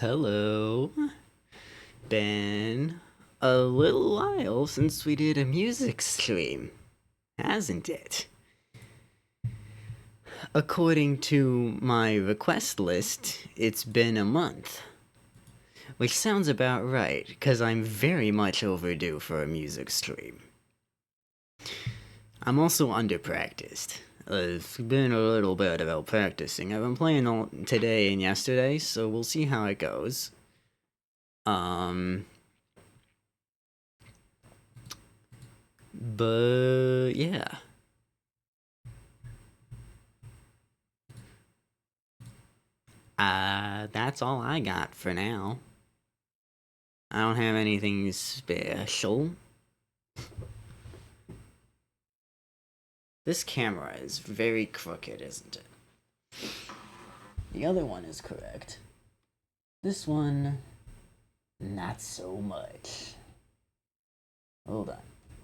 Hello. Been a little while since we did a music stream, hasn't it? According to my request list, it's been a month. Which sounds about right, because I'm very much overdue for a music stream. I'm also underpracticed. It's been a little bit about practicing. I've been playing all today and yesterday, so we'll see how it goes. But yeah. That's all I got for now. I don't have anything special. This camera is very crooked, isn't it? The other one is correct. This one, not so much. Hold on.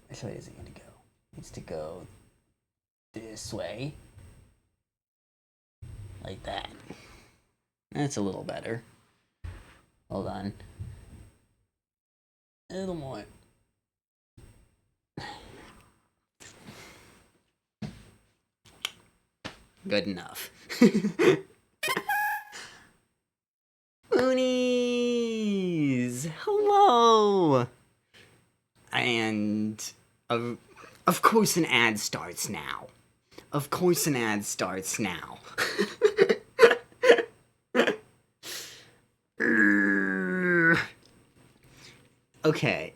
Which way is it gonna go? It needs to go this way. Like that. That's a little better. Hold on. A little more. Good enough. Moonies! Hello! And of course an ad starts now. Of course an ad starts now. Okay.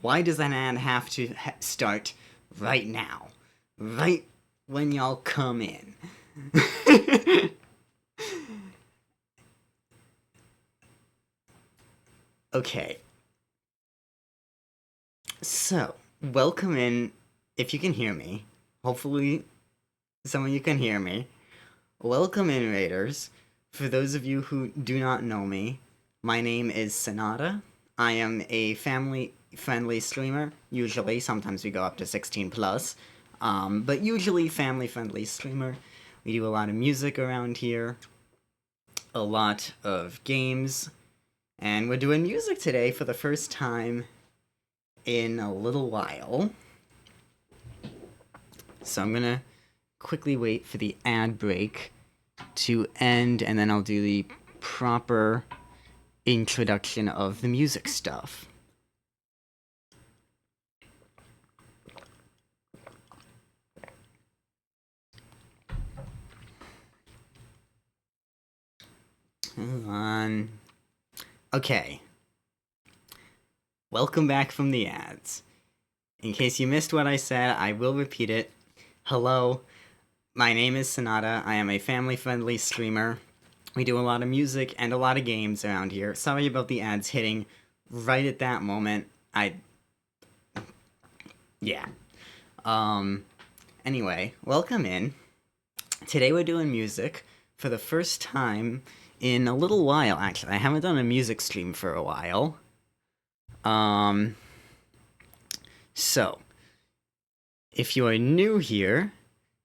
Why does an ad have to start right now? Right when y'all come in. Okay. So, welcome in, if you can hear me. Hopefully, some of you can hear me. Welcome in, Raiders. For those of you who do not know me, my name is Sonata. I am a family-friendly streamer. Usually, sometimes we go up to 16 plus. But usually family-friendly streamer. We do a lot of music around here. A lot of games. And we're doing music today for the first time in a little while. So I'm gonna quickly wait for the ad break to end, and then I'll do the proper introduction of the music stuff. Hold on. Okay. Welcome back from the ads. In case you missed what I said, I will repeat it. Hello, my name is Sonata. I am a family-friendly streamer. We do a lot of music and a lot of games around here. Sorry about the ads hitting right at that moment. Yeah. Anyway, welcome in. Today we're doing music for the first time in a little while, actually. I haven't done a music stream for a while. So, if you are new here,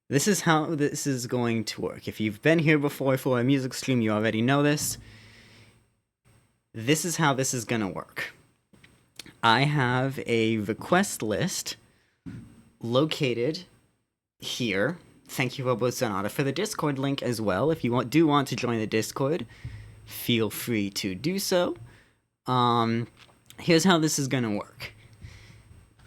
this is how this is going to work. If you've been here before for a music stream, you already know this. This is how this is gonna work. I have a request list located here. Thank you, Robo Sonata, for the Discord link as well. If you do want to join the Discord, feel free to do so. Here's how this is gonna work.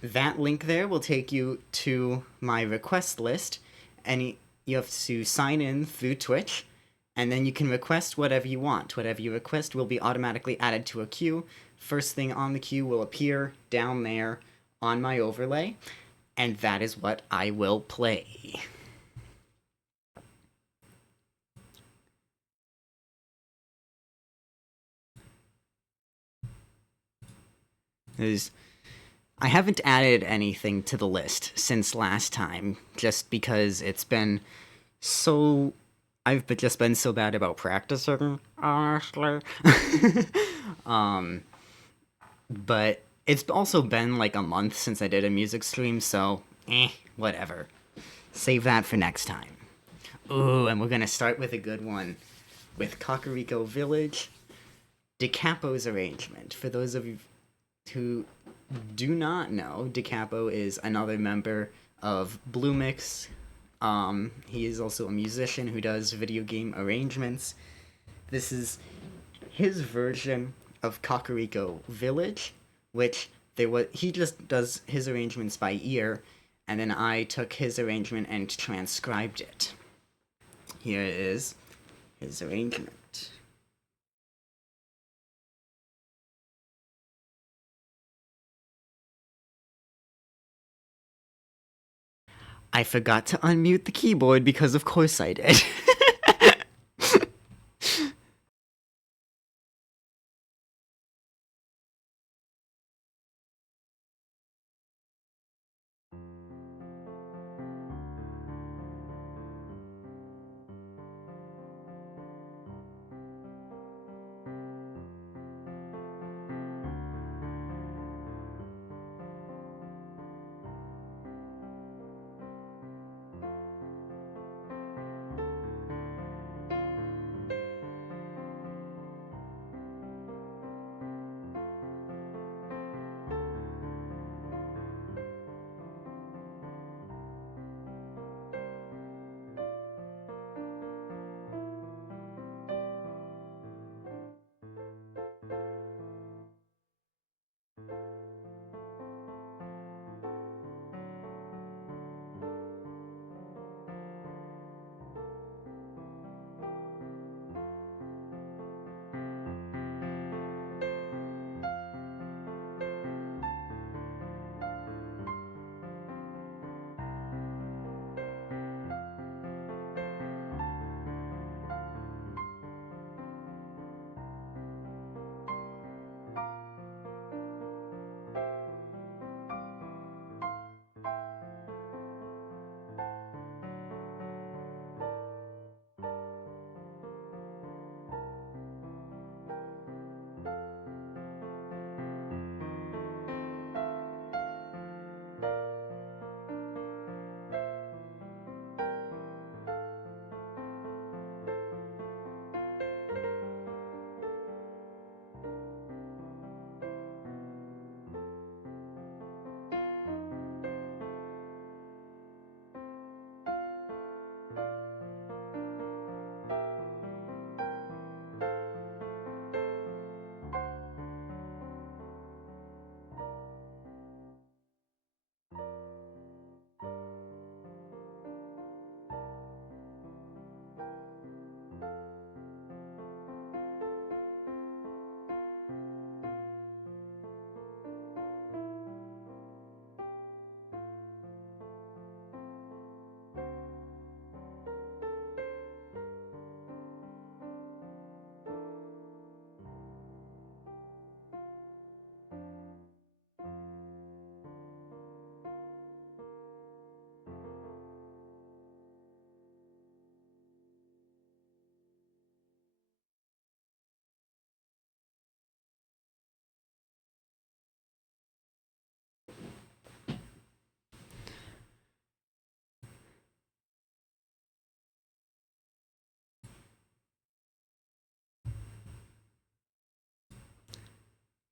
That link there will take you to my request list, and you have to sign in through Twitch, and then you can request whatever you want. Whatever you request will be automatically added to a queue. First thing on the queue will appear down there on my overlay, and that is what I will play. I haven't added anything to the list since last time, just because it's been so... I've just been so bad about practicing, honestly. But it's also been like a month since I did a music stream, so whatever. Save that for next time. Ooh, and we're gonna start with a good one. with Kakariko Village, Da Capo's arrangement. For those of you who do not know, Da Capo is another member of Blue Mix. He is also a musician who does video game arrangements. This is his version of Kakariko Village, which he just does his arrangements by ear, and then I took his arrangement and transcribed it. Here is his arrangement. I forgot to unmute the keyboard because of course I did.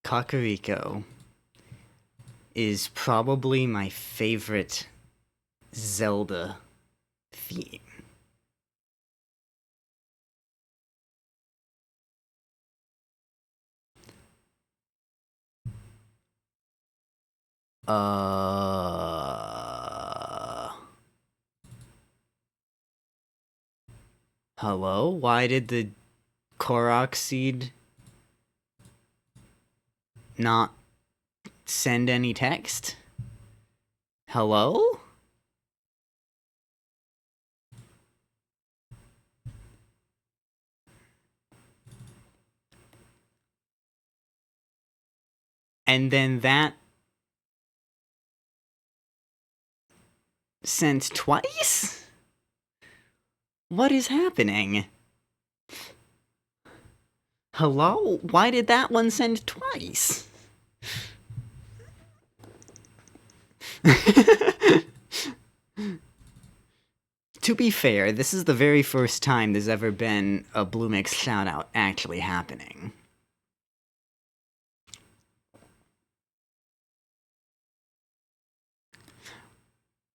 Kakariko is probably my favorite Zelda theme. Hello? Why did the Korok seed not send any text? Hello? And then that sent twice? What is happening? Hello? Why did that one send twice? To be fair, this is the very first time there's ever been a Blue Mix shoutout actually happening.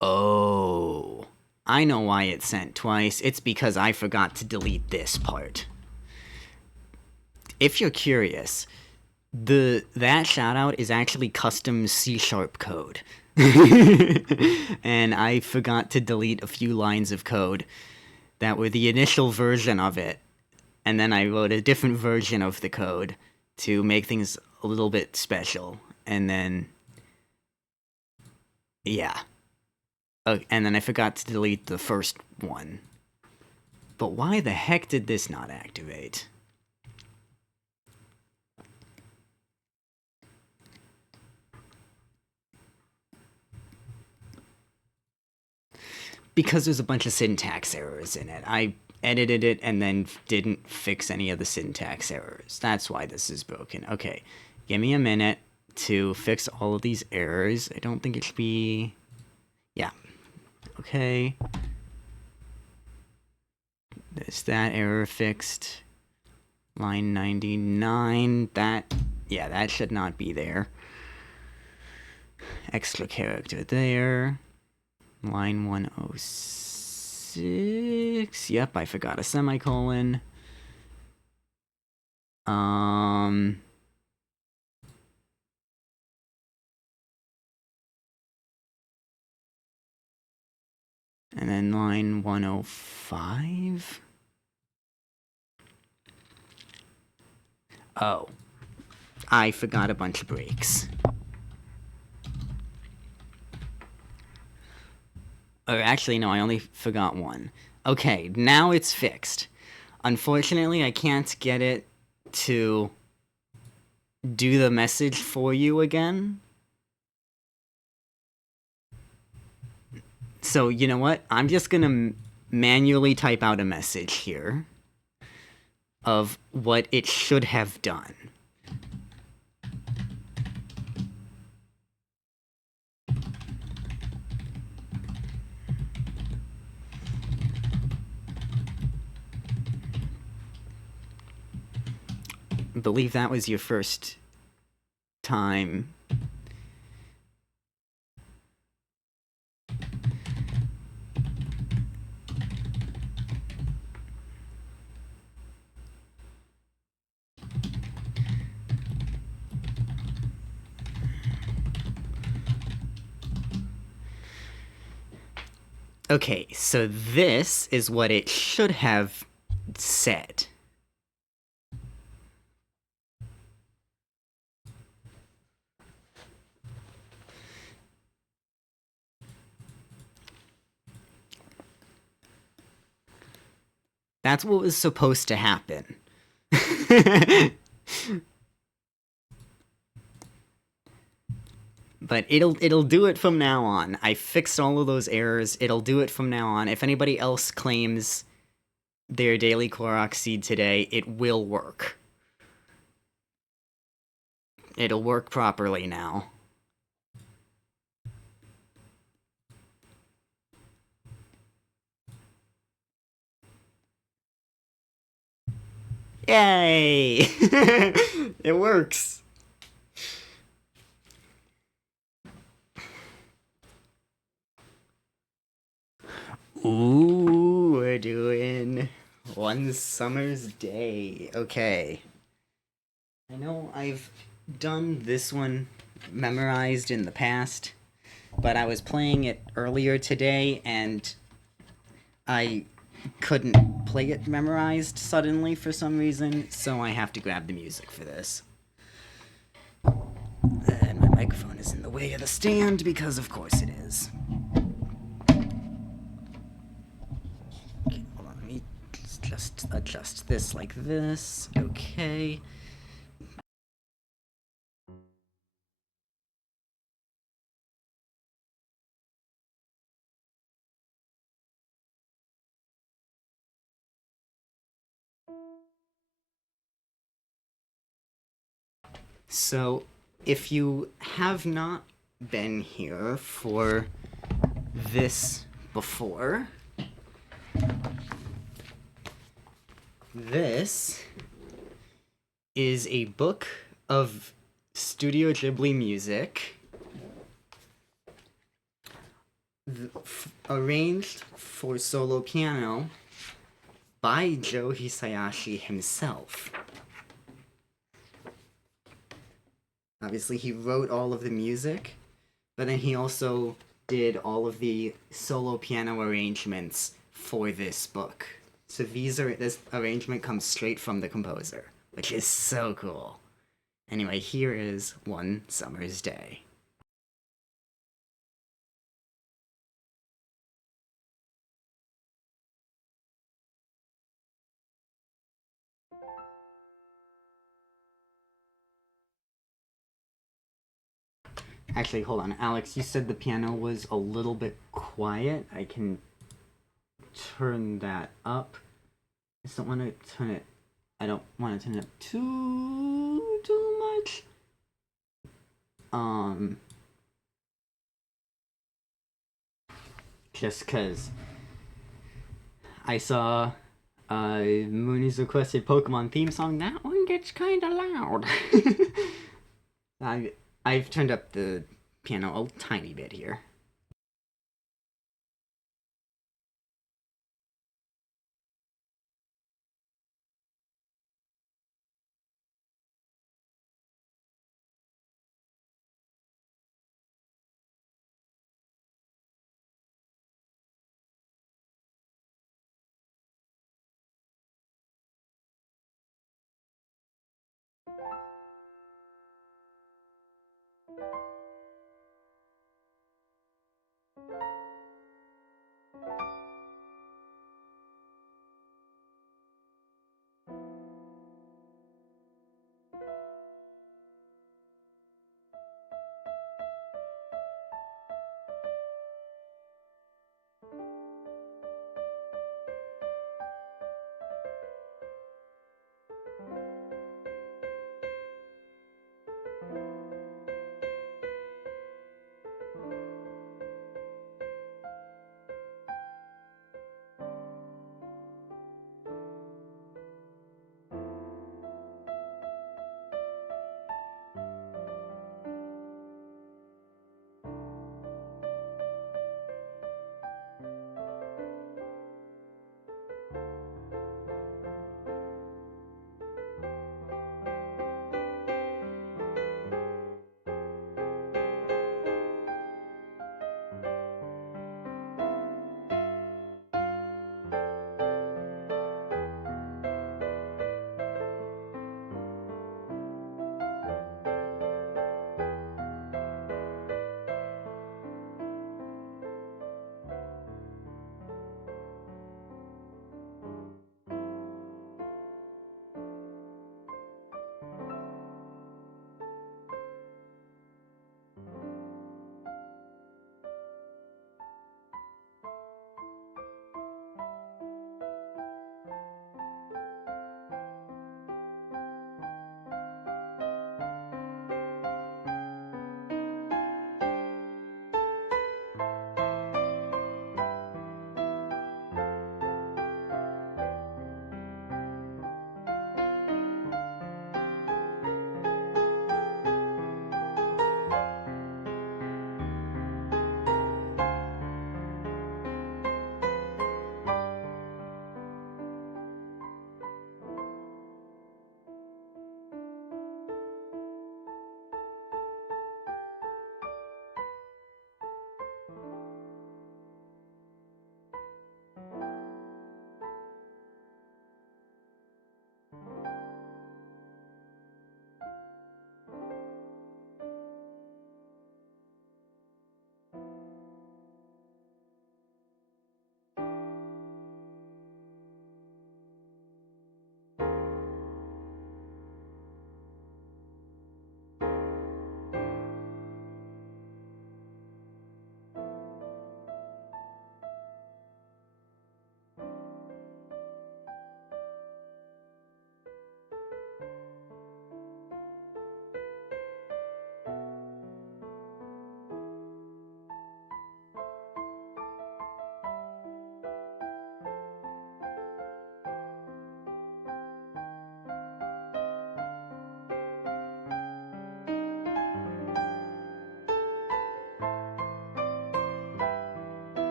Oh, I know why it sent twice. It's because I forgot to delete this part. If you're curious, that shoutout is actually custom C# code. And I forgot to delete a few lines of code that were the initial version of it, and then I wrote a different version of the code to make things a little bit special, and then yeah. And then I forgot to delete the first one. But why the heck did this not activate? Because there's a bunch of syntax errors in it. I edited it and then didn't fix any of the syntax errors. That's why this is broken. Okay, give me a minute to fix all of these errors. I don't think it should be... Yeah. Okay. Is that error fixed? Line 99. Yeah, that should not be there. Extra character there. Line 106. Yep, I forgot a semicolon. And then line 105. Oh, I forgot a bunch of breaks. Or actually, no, I only forgot one. Okay, now it's fixed. Unfortunately, I can't get it to do the message for you again. So, you know what? I'm just gonna manually type out a message here of what it should have done. I believe that was your first time. Okay, so this is what it should have said. That's what was supposed to happen. But it'll do it from now on. I fixed all of those errors. It'll do it from now on. If anybody else claims their daily Korok seed today, it will work. It'll work properly now. Yay! It works. Ooh, we're doing One Summer's Day. Okay. I know I've done this one memorized in the past, but I was playing it earlier today and I couldn't play it memorized suddenly for some reason, so I have to grab the music for this. And my microphone is in the way of the stand because of course it is. Okay, hold on, let me just adjust this like this. Okay. So, if you have not been here for this before, This is a book of Studio Ghibli music arranged for solo piano by Joe Hisayashi himself. Obviously, he wrote all of the music, but then he also did all of the solo piano arrangements for this book. So this arrangement comes straight from the composer, which is so cool. Anyway, here is One Summer's Day. Actually, hold on. Alex, you said the piano was a little bit quiet. I can turn that up. I just don't want to turn it... I don't want to turn it up too much. Just because I saw Mooney's requested Pokemon theme song. That one gets kind of loud. I've turned up the piano a tiny bit here.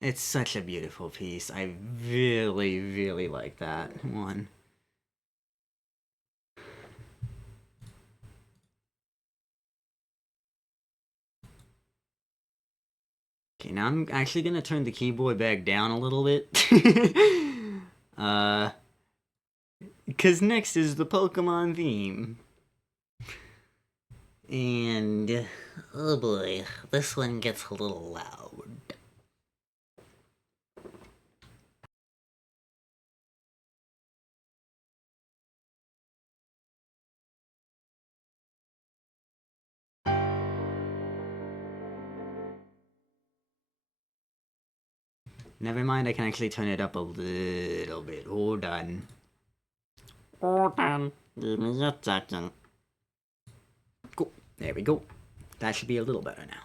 It's such a beautiful piece. I really, really like that one. Okay, now I'm actually gonna turn the keyboard back down a little bit. uh, because next is the Pokemon theme. And, oh boy, this one gets a little loud. Never mind, I can actually turn it up a little bit. Hold on. Hold on. Give me a second. Cool. There we go. That should be a little better now.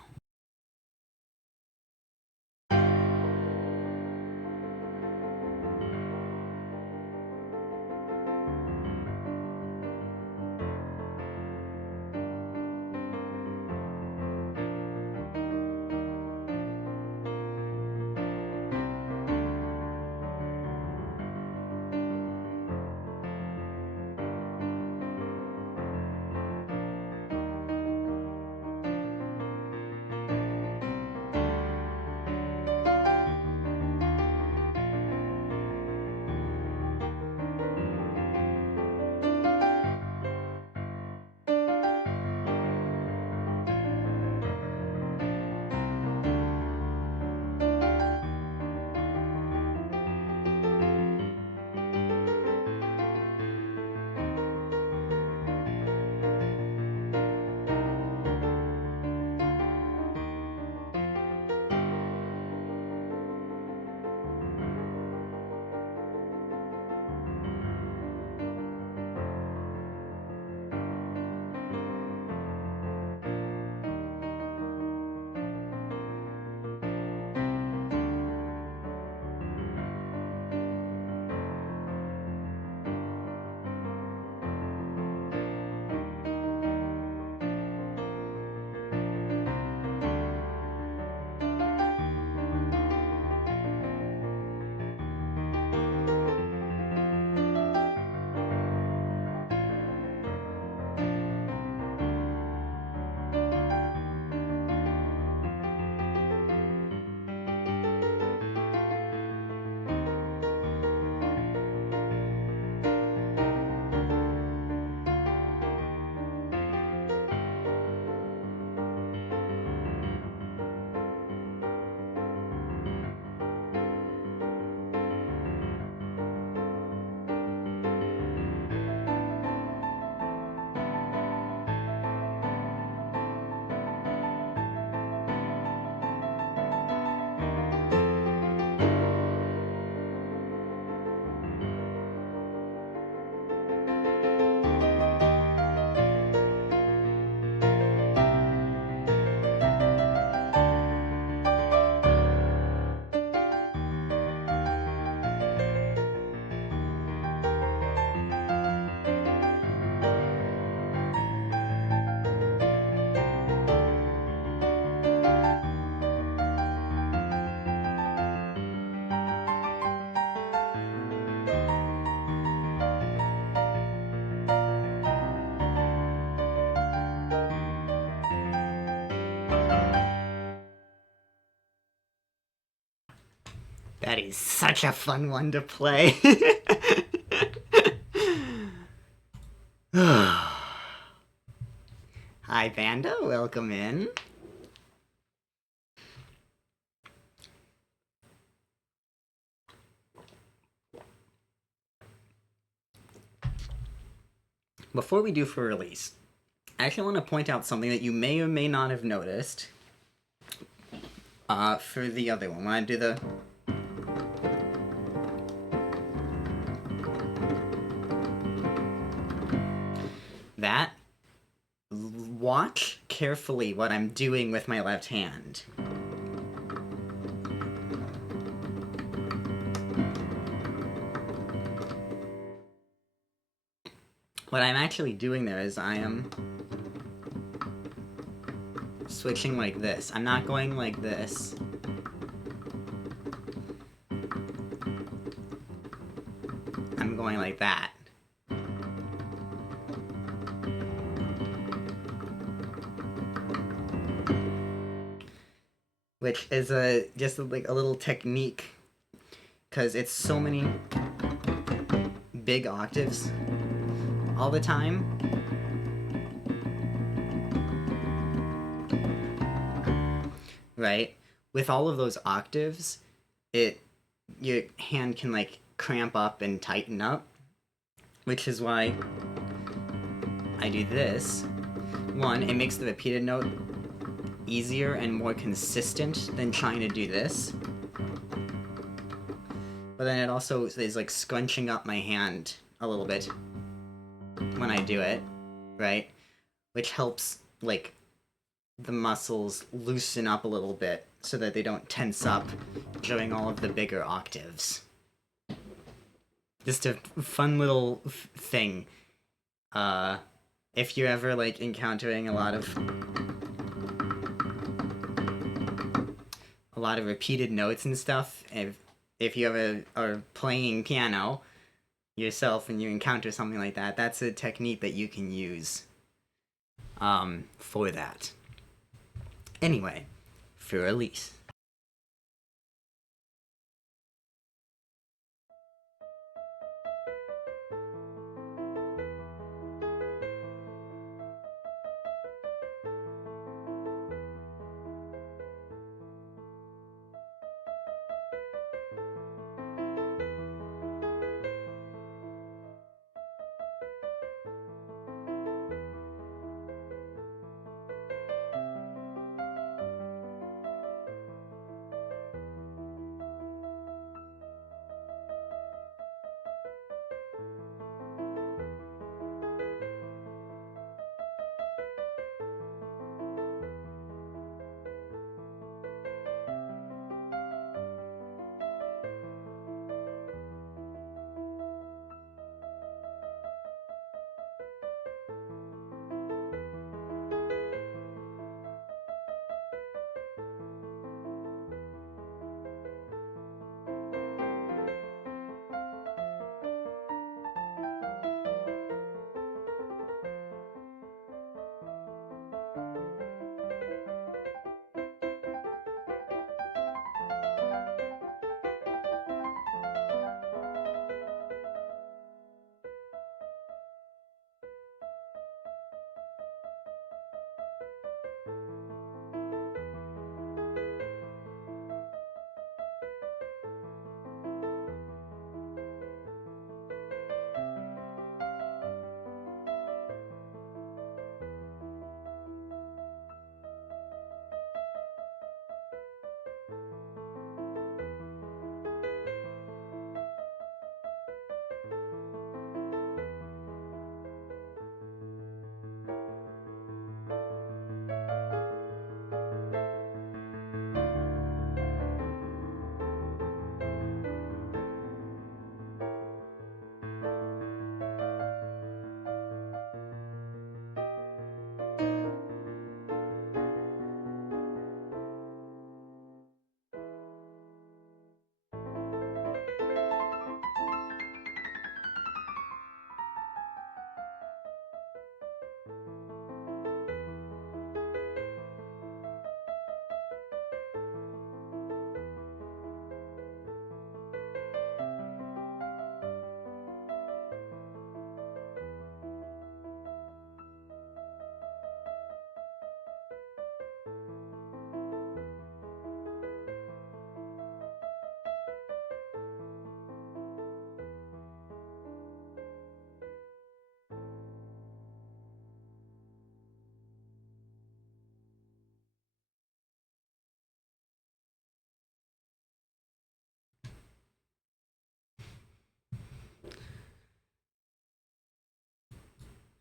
That is such a fun one to play. Hi, Panda. Welcome in. Before we do for release, I actually want to point out something that you may or may not have noticed. For the other one, when I do the... that, watch carefully what I'm doing with my left hand. What I'm actually doing there is I am switching like this. I'm not going like this. like that. Which is just like a little technique, because it's so many big octaves all the time. Right? With all of those octaves, your hand can like cramp up and tighten up, which is why I do this. One, it makes the repeated note easier and more consistent than trying to do this. But then it also is like scrunching up my hand a little bit when I do it, right? Which helps like the muscles loosen up a little bit so that they don't tense up during all of the bigger octaves. Just a fun little thing. If you're ever like encountering a lot of repeated notes and stuff, if you ever are playing piano yourself and you encounter something like that, that's a technique that you can use for that. Anyway, for Elise.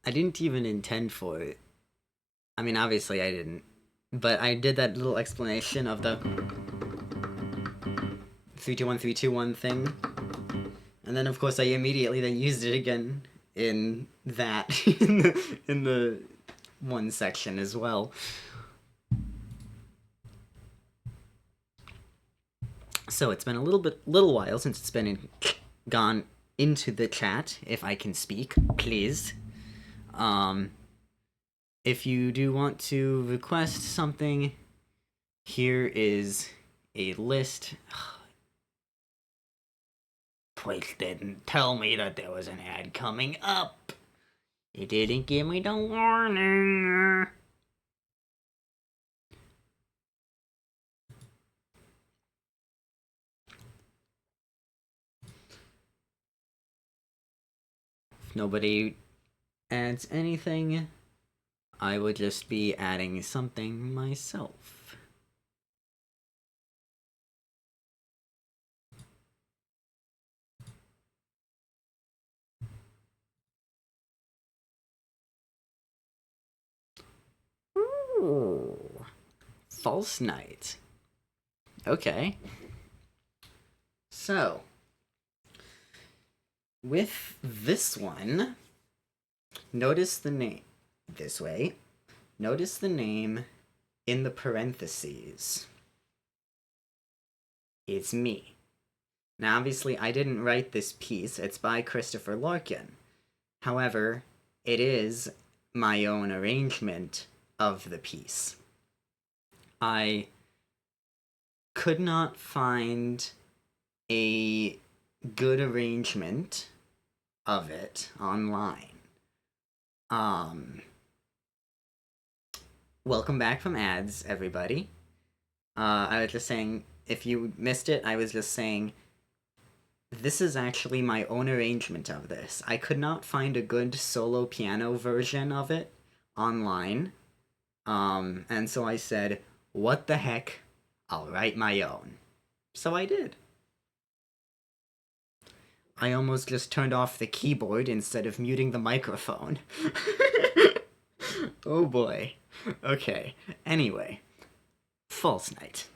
I didn't even intend for it. I mean, obviously I didn't. But I did that little explanation of the 3-2-1-3-2-1 thing. And then, of course, I immediately then used it again in that, in the one section as well. So it's been a little while since it's been gone into the chat if I can speak, please. If you do want to request something, here is a list. Twitch didn't tell me that there was an ad coming up. It didn't give me the warning. If nobody adds anything, I would just be adding something myself. Ooh. False Knight. Okay. So, with this one, notice the name this way. Notice the name in the parentheses. It's me. Now, obviously, I didn't write this piece. It's by Christopher Larkin. However, it is my own arrangement of the piece. I could not find a good arrangement of it online. Welcome back from ads, everybody. I was just saying, if you missed it, I was just saying, this is actually my own arrangement of this. I could not find a good solo piano version of it online. And so I said, what the heck, I'll write my own. So I did. I almost just turned off the keyboard instead of muting the microphone. Oh boy. Okay, anyway. False Knight.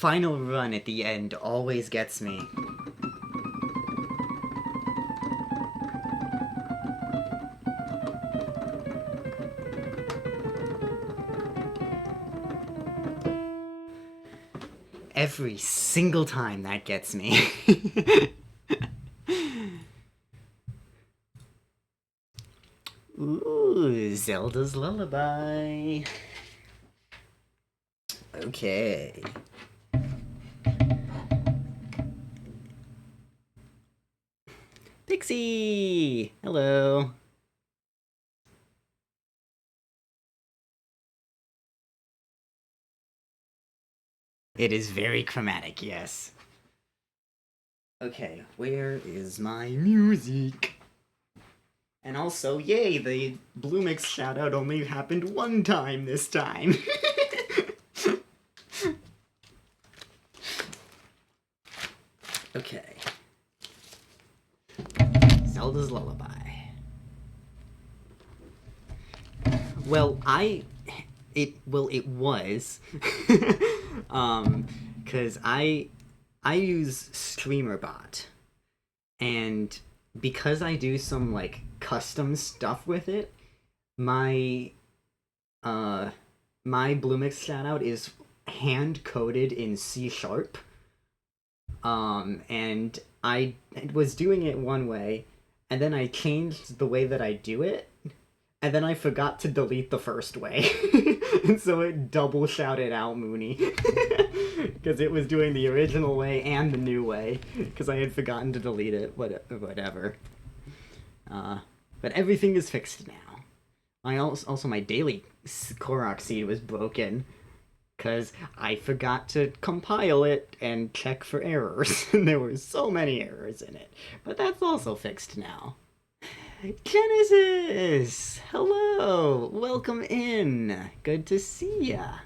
final run at the end always gets me. Every single time that gets me. Ooh, Zelda's Lullaby. Okay. Pixie! Hello. It is very chromatic, yes. Okay, where is my music? And also, yay, the Blue Mix shoutout only happened one time this time. Okay. Zelda's Lullaby. Well, it was, cause I use StreamerBot, and because I do some like custom stuff with it, my my Bluemix shoutout is hand coded in C sharp. And I was doing it one way, and then I changed the way that I do it, and then I forgot to delete the first way. And so it double shouted out Mooney. Because it was doing the original way and the new way, because I had forgotten to delete it, whatever. But everything is fixed now. Also my daily Korok seed was broken, because I forgot to compile it and check for errors. And there were so many errors in it. But that's also fixed now. Genesis! Hello! Welcome in! Good to see ya!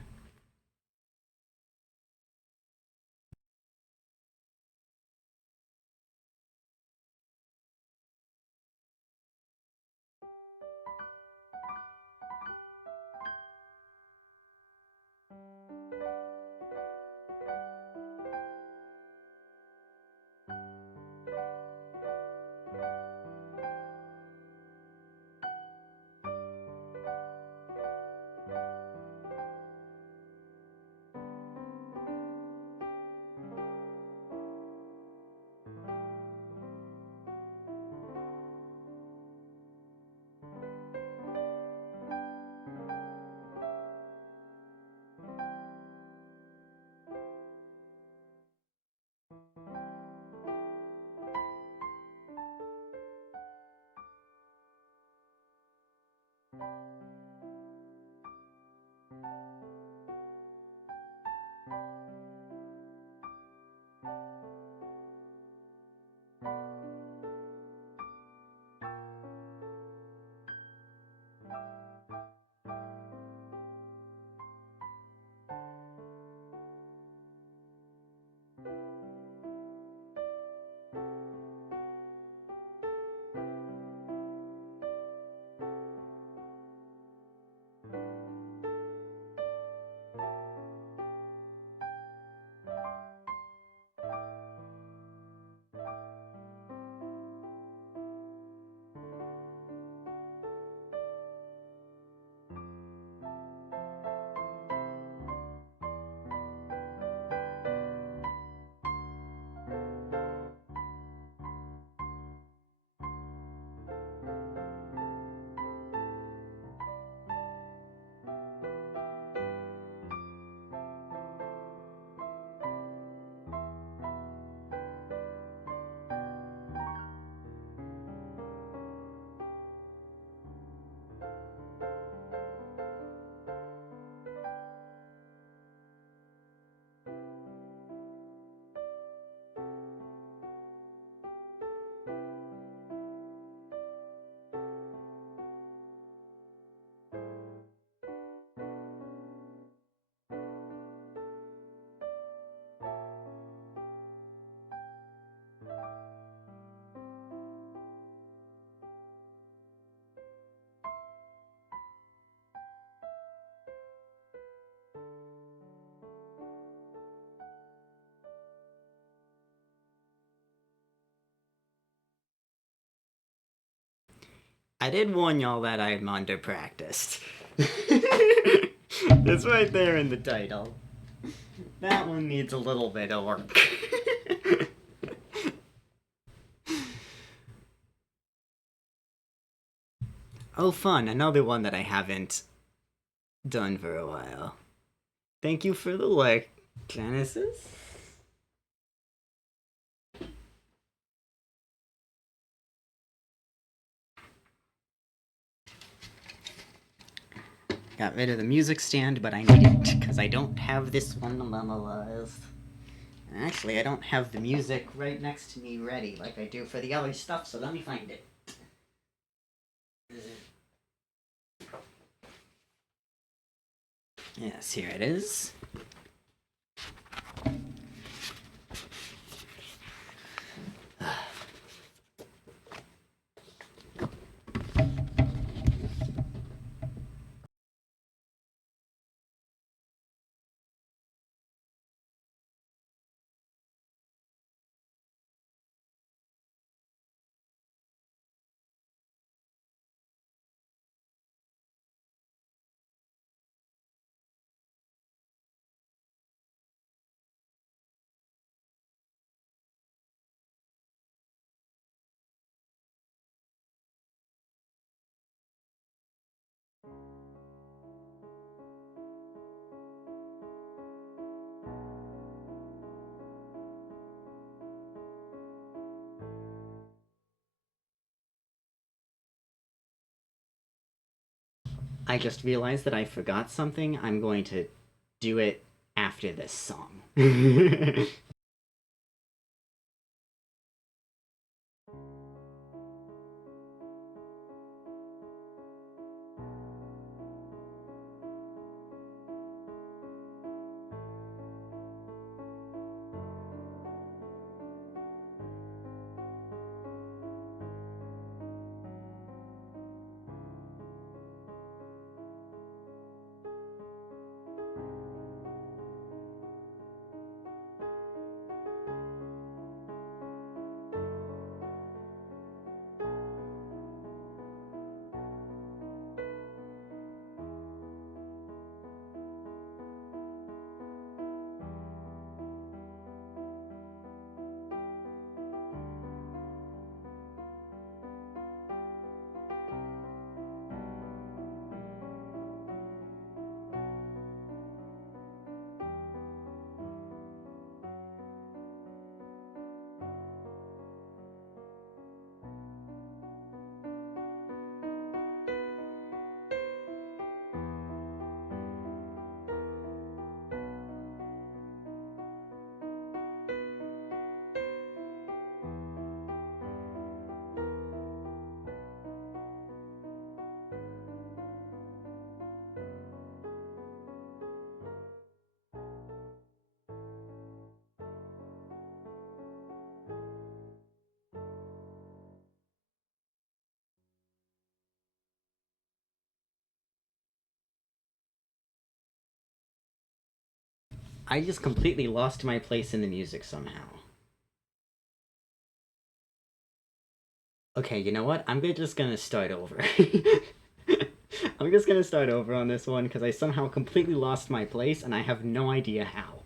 I did warn y'all that I'm underpracticed. It's right there in the title. That one needs a little bit of work. Oh, fun. Another one that I haven't done for a while. Thank you for the like, Genesis. Got rid of the music stand, but I need it because I don't have this one memorized. Actually, I don't have the music right next to me ready like I do for the other stuff, so let me find it. Yes, here it is. I just realized that I forgot something. I'm going to do it after this song. I just completely lost my place in the music somehow. Okay, you know what? I'm just gonna start over. I'm just gonna start over on this one because I somehow completely lost my place and I have no idea how.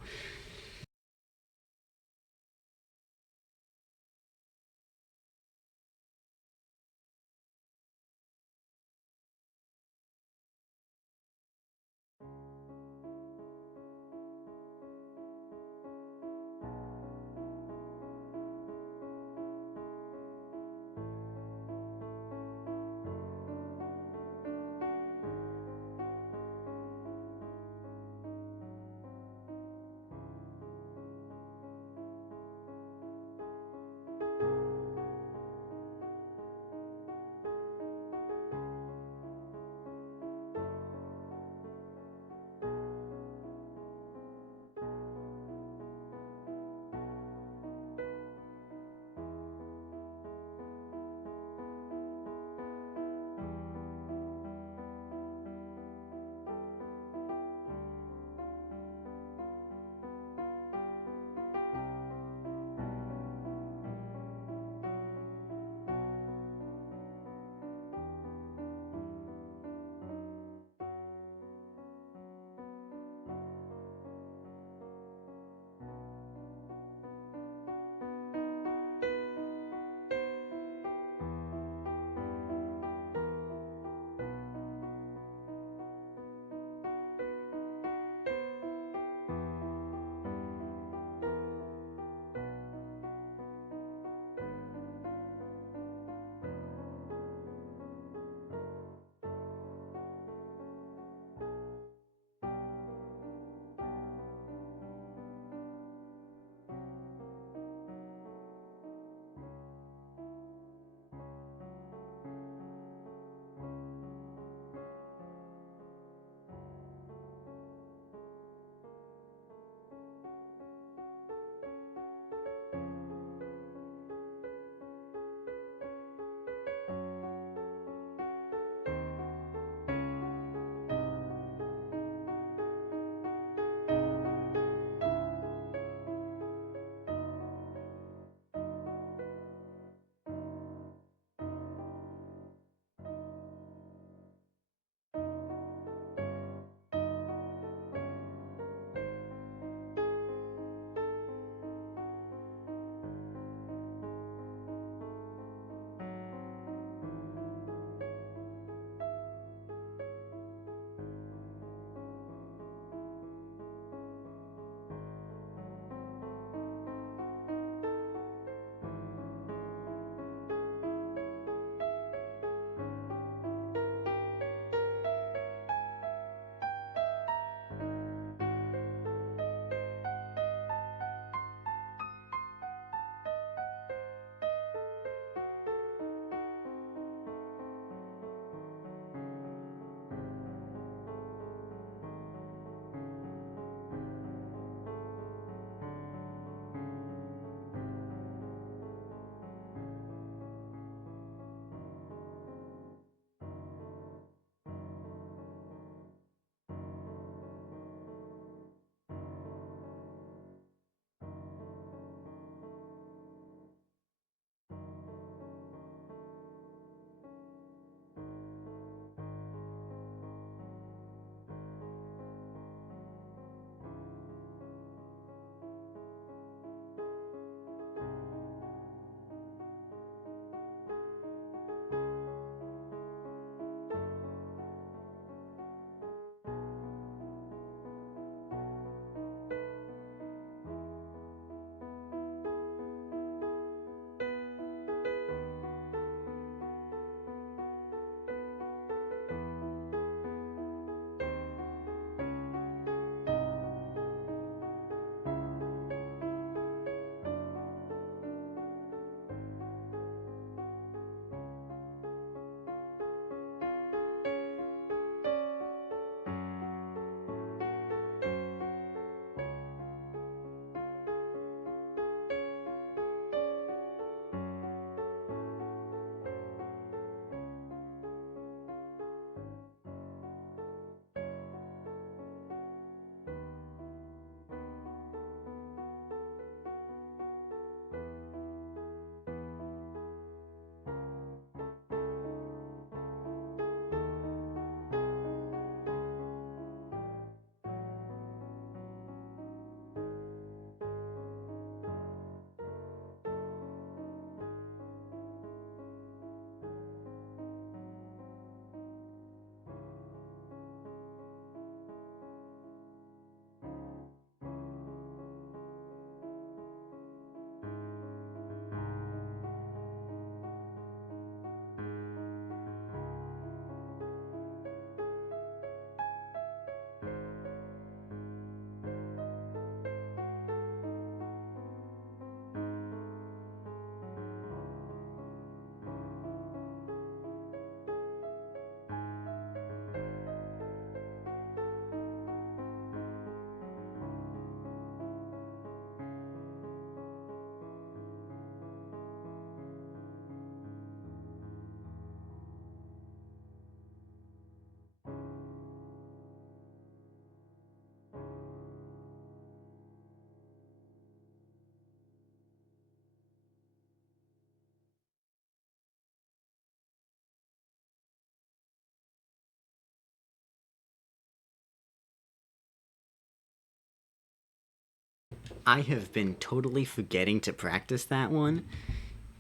I have been totally forgetting to practice that one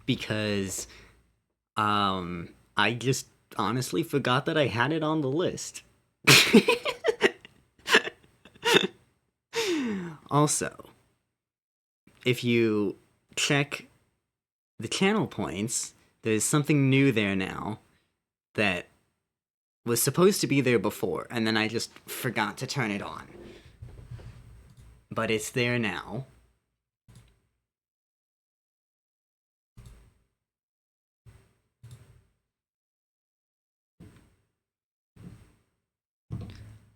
because I just honestly forgot that I had it on the list. Also, if you check the channel points, there's something new there now that was supposed to be there before, and then I just forgot to turn it on. But it's there now.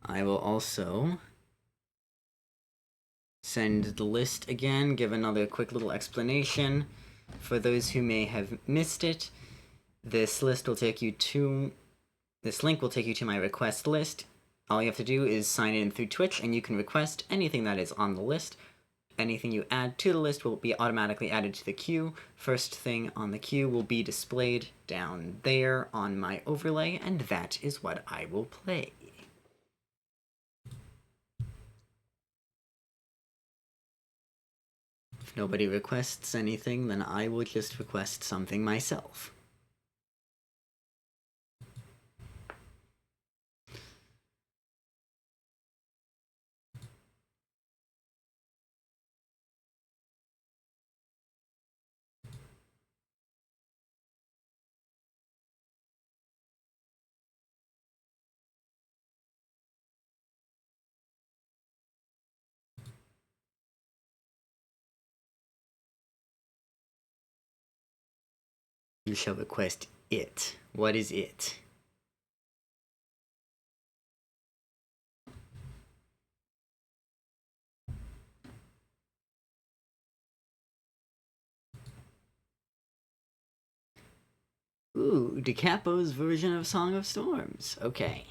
I will also send the list again, give another quick little explanation for those who may have missed it. This link will take you to my request list. All you have to do is sign in through Twitch, and you can request anything that is on the list. Anything you add to the list will be automatically added to the queue. First thing on the queue will be displayed down there on my overlay, and that is what I will play. If nobody requests anything, then I will just request something myself. You shall request it. What is it? Ooh, DiCapo's version of Song of Storms. Okay.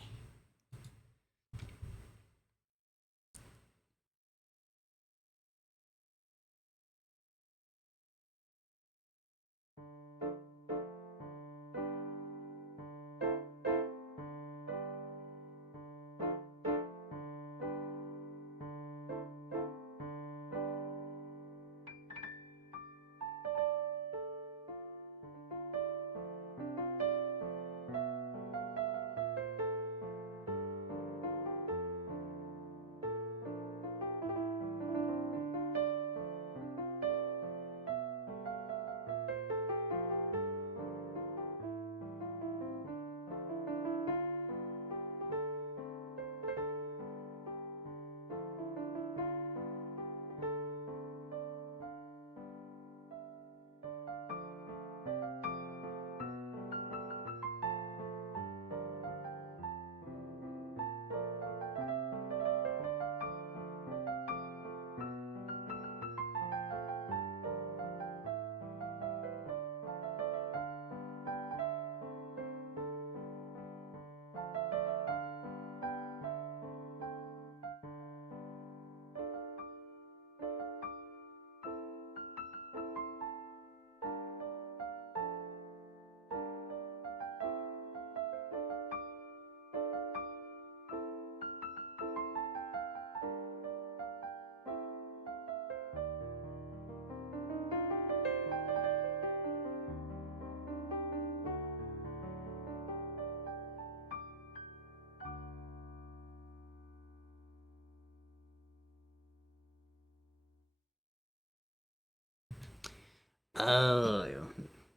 Oh,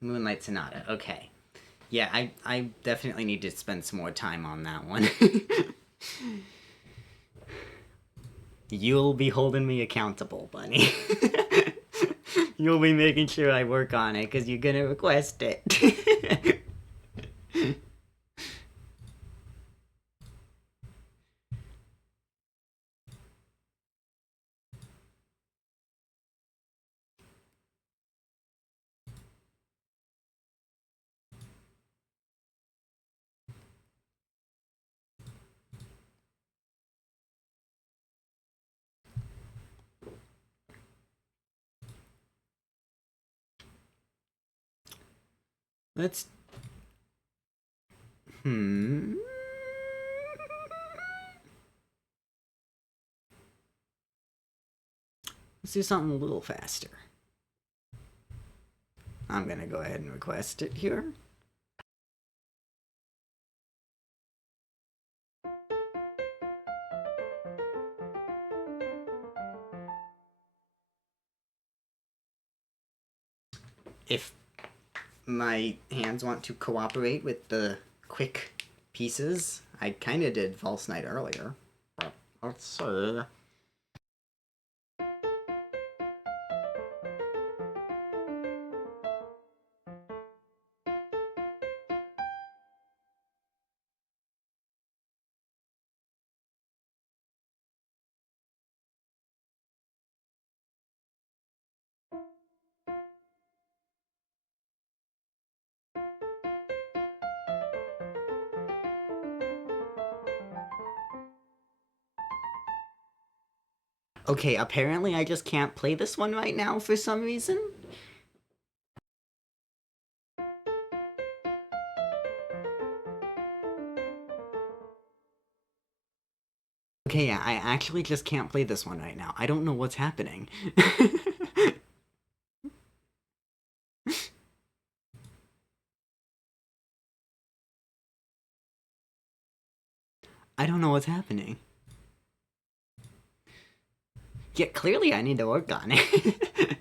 Moonlight Sonata. Okay. Yeah, I definitely need to spend some more time on that one. You'll be holding me accountable, Bunny. You'll be making sure I work on it, because you're gonna request it. Let's... Let's do something a little faster. I'm gonna go ahead and request it here. If my hands want to cooperate with the quick pieces, I kind of did False Night earlier. But let's see. Okay, apparently I just can't play this one right now for some reason. Okay, yeah, I actually just can't play this one right now. I don't know what's happening. I don't know what's happening. Yeah, clearly I need to work on it.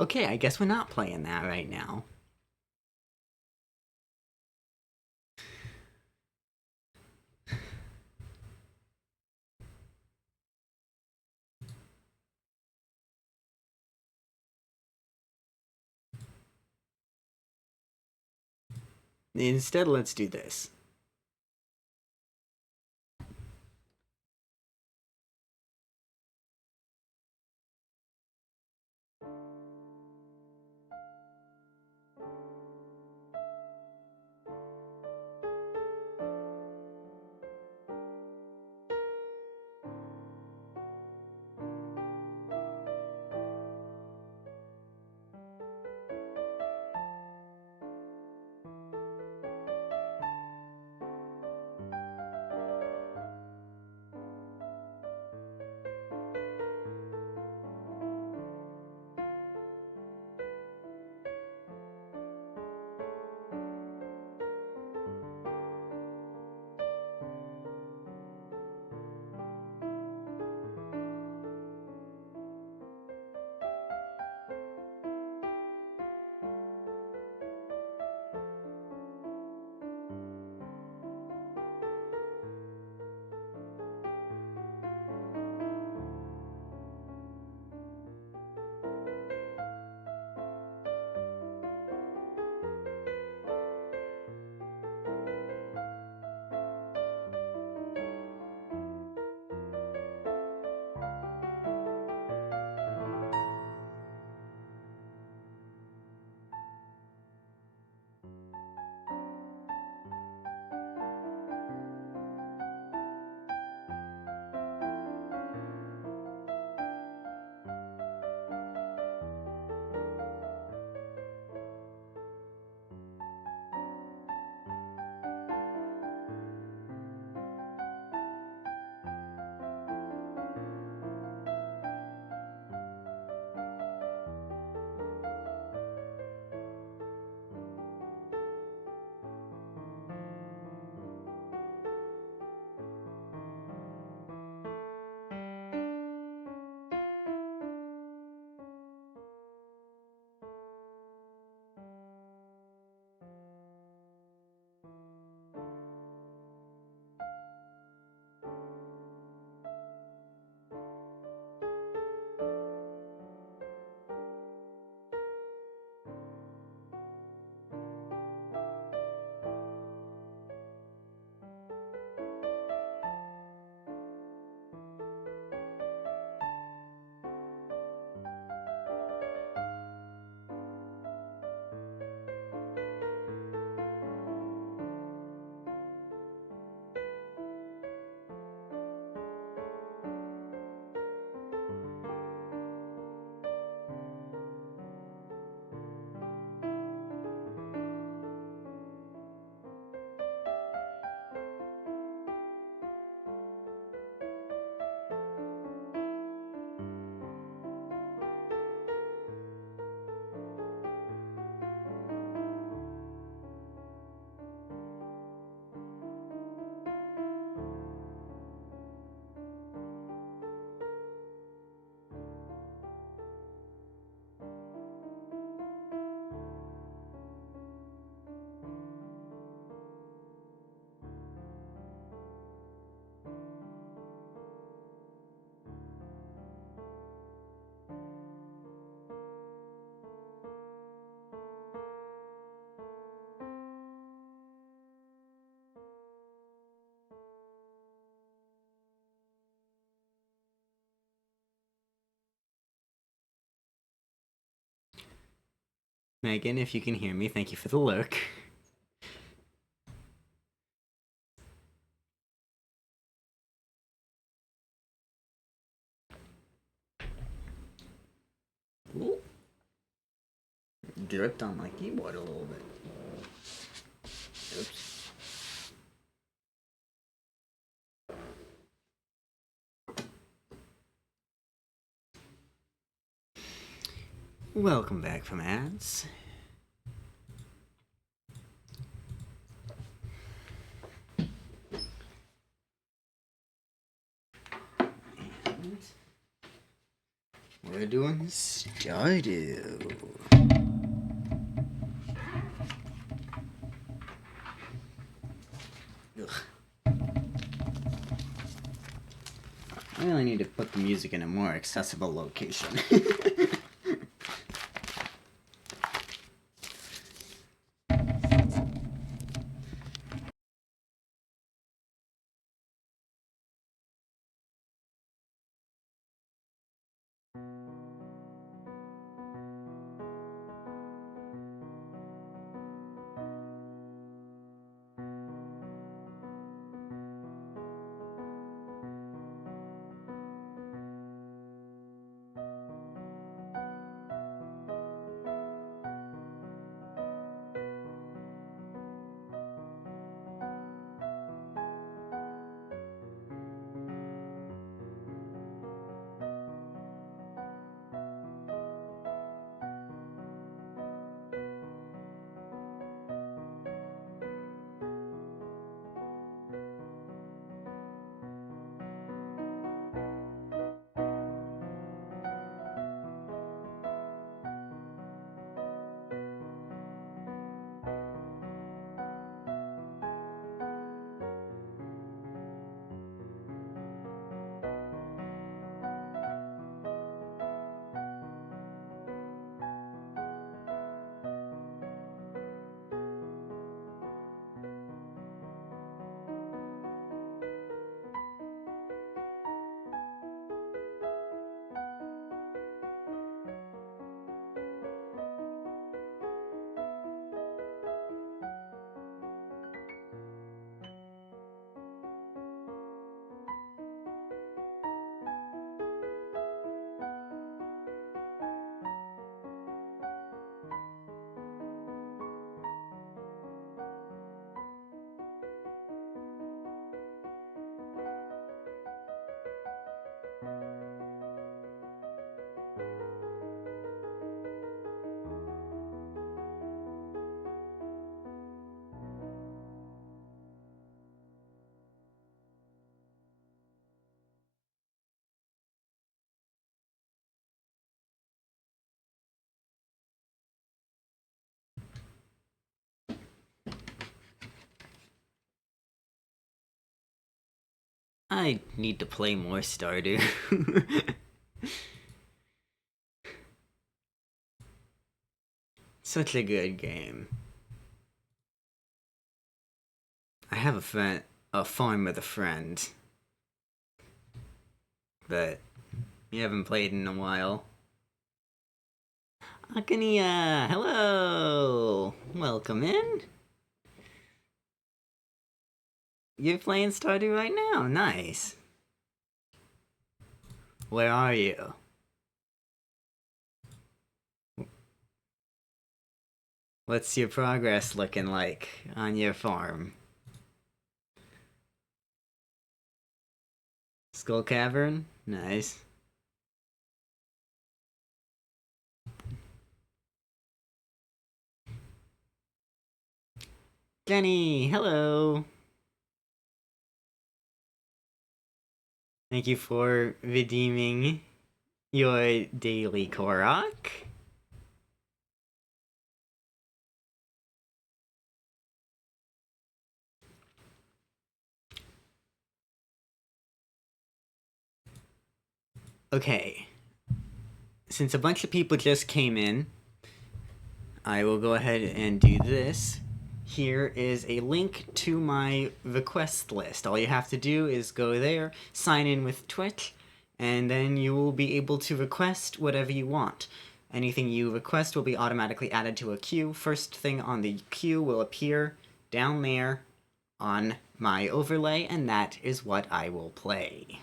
Okay, I guess we're not playing that right now. Instead, let's do this. Megan, if you can hear me, thank you for the look. Ooh. Dripped on my keyboard a little bit. Oops. Welcome back from ads. And we're doing Stardew. Ugh. I really need to put the music in a more accessible location. I need to play more Stardew. Such a good game. I have a farm with a friend, but we haven't played in a while. Akania, hello! Welcome in. You're playing Stardew right now, nice. Where are you? What's your progress looking like on your farm? Skull Cavern? Nice. Jenny, hello! Thank you for redeeming your daily Korok. Okay. Since a bunch of people just came in, I will go ahead and do this. Here is a link to my request list. All you have to do is go there, sign in with Twitch, and then you will be able to request whatever you want. Anything you request will be automatically added to a queue. First thing on the queue will appear down there on my overlay, and that is what I will play.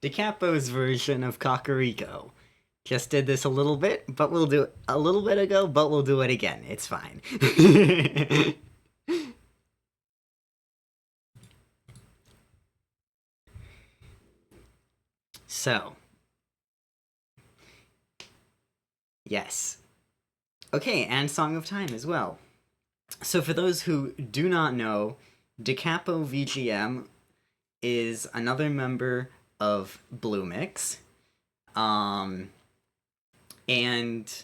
DeCapo's version of Kakariko. Just did this a little bit, but we'll do it a little bit ago, but we'll do it again. It's fine. So, yes. Okay, and Song of Time as well. So for those who do not know, DeCapo VGM is another member of Blue Mix. And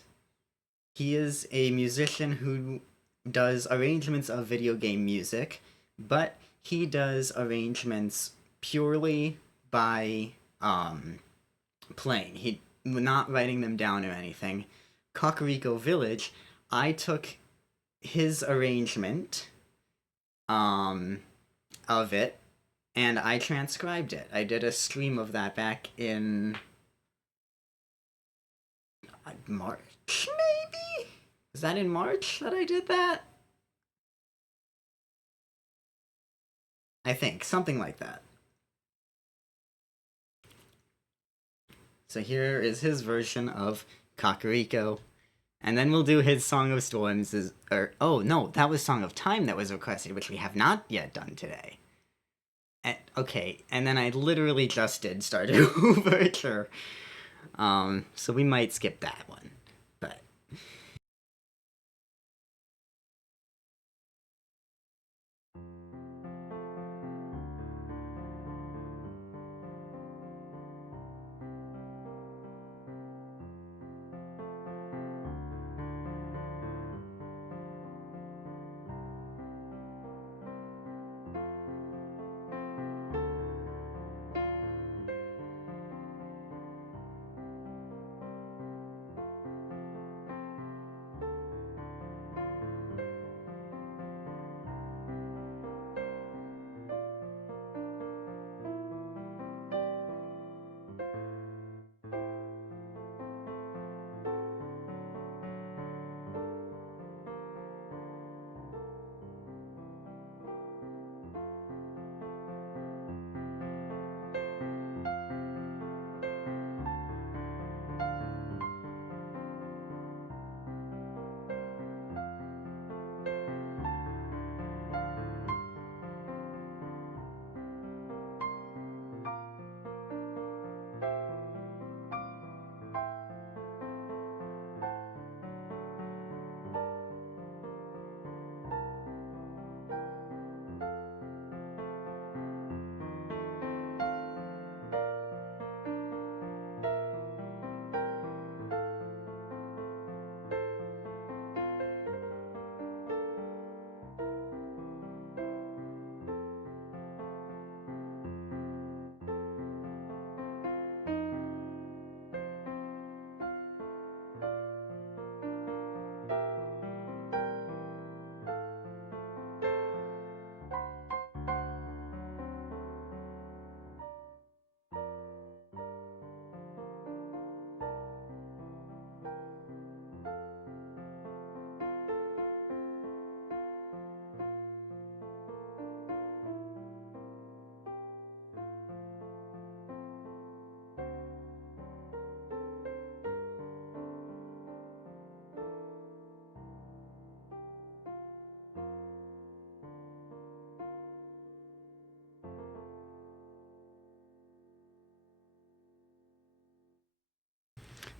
he is a musician who does arrangements of video game music, but he does arrangements purely by playing. He not writing them down or anything. Kakariko Village, I took his arrangement of it and I transcribed it. I did a stream of that back in March, maybe? Was that in March that I did that? I think, something like that. So here is his version of Kakariko. And then we'll do his Song of Storms, oh no, that was Song of Time that was requested, which we have not yet done today. Okay, and then I literally just did Stardew Overture. So we might skip that one. But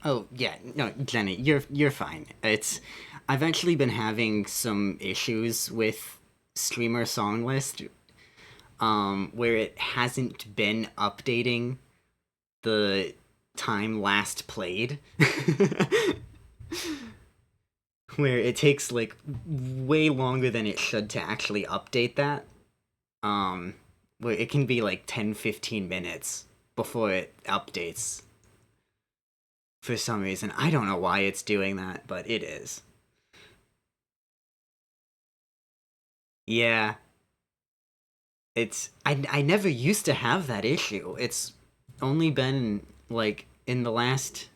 oh yeah, no, Jenny, you're fine. I've actually been having some issues with Streamer Song List, where it hasn't been updating the time last played. Where it takes like way longer than it should to actually update that. Where it can be like 10-15 minutes before it updates. For some reason. I don't know why it's doing that, but it is. Yeah, I never used to have that issue. It's only been like in the last,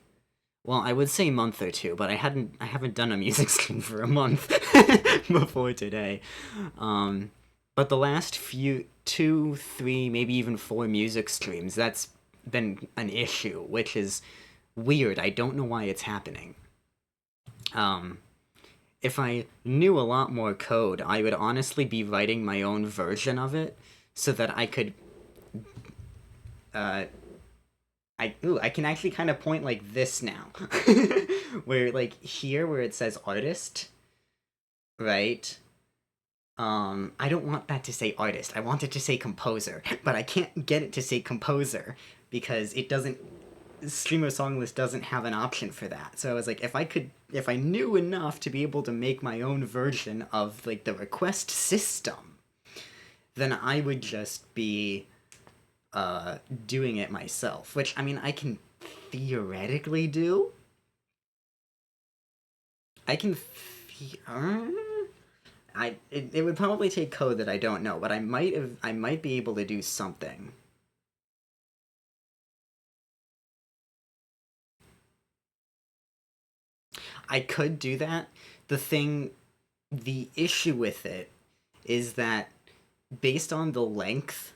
well, I would say month or two, but I haven't done a music stream for a month before today. Um, but the last few two, three, maybe even four music streams, that's been an issue, which is weird. I don't know why it's happening. Um, if I knew a lot more code, I would honestly be writing my own version of it so that I could uh I can actually kind of point like this now. Where like here where it says artist, right? I don't want that to say artist. I want it to say composer, but I can't get it to say composer because it doesn't Streamer Song List doesn't have an option for that. So I was like, if I knew enough to be able to make my own version of like the request system, then I would just be doing it myself. Which I mean, I can theoretically do. I can. It would probably take code that I don't know, but I might be able to do something. I could do that. The issue with it is that based on the length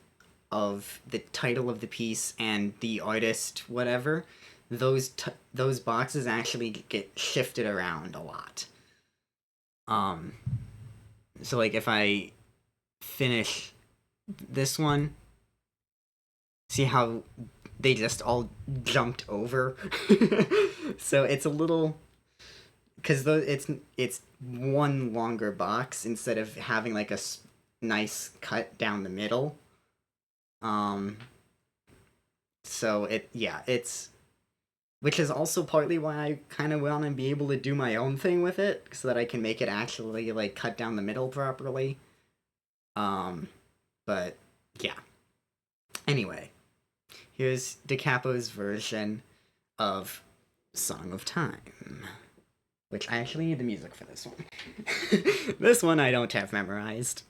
of the title of the piece and the artist, whatever, those boxes actually get shifted around a lot. Um, so like if I finish this one, see how they just all jumped over. So it's a little because it's one longer box instead of having like a nice cut down the middle. Um, so it's which is also partly why I kind of want to be able to do my own thing with it so that I can make it actually like cut down the middle properly. Um, but yeah. Anyway, here's DeCapo's version of Song of Time, which I actually need the music for this one. This one I don't have memorized.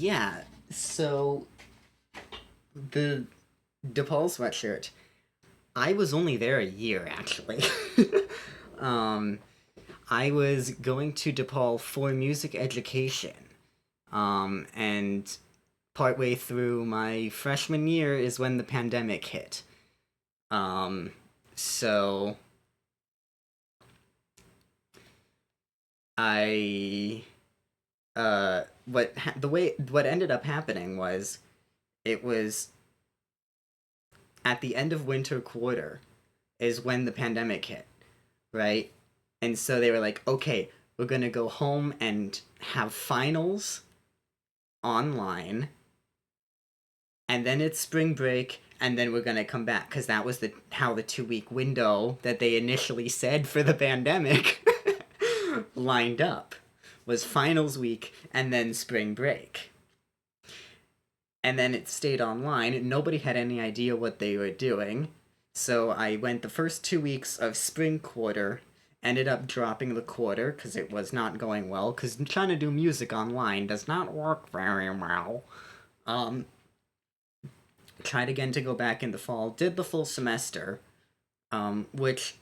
Yeah, so the DePaul sweatshirt, I was only there a year actually. um, I was going to DePaul for music education. And partway through my freshman year is when the pandemic hit. Um, so I what ended up happening was it was at the end of winter quarter is when the pandemic hit, right? And so they were like, okay, we're gonna go home and have finals online, and then it's spring break, and then we're gonna come back because that was the how the 2 week window that they initially said for the pandemic lined up was finals week and then spring break. And then it stayed online. Nobody had any idea what they were doing. So I went the first 2 weeks of spring quarter, ended up dropping the quarter because it was not going well, because trying to do music online does not work very well. Um, Tried again to go back in the fall, did the full semester, which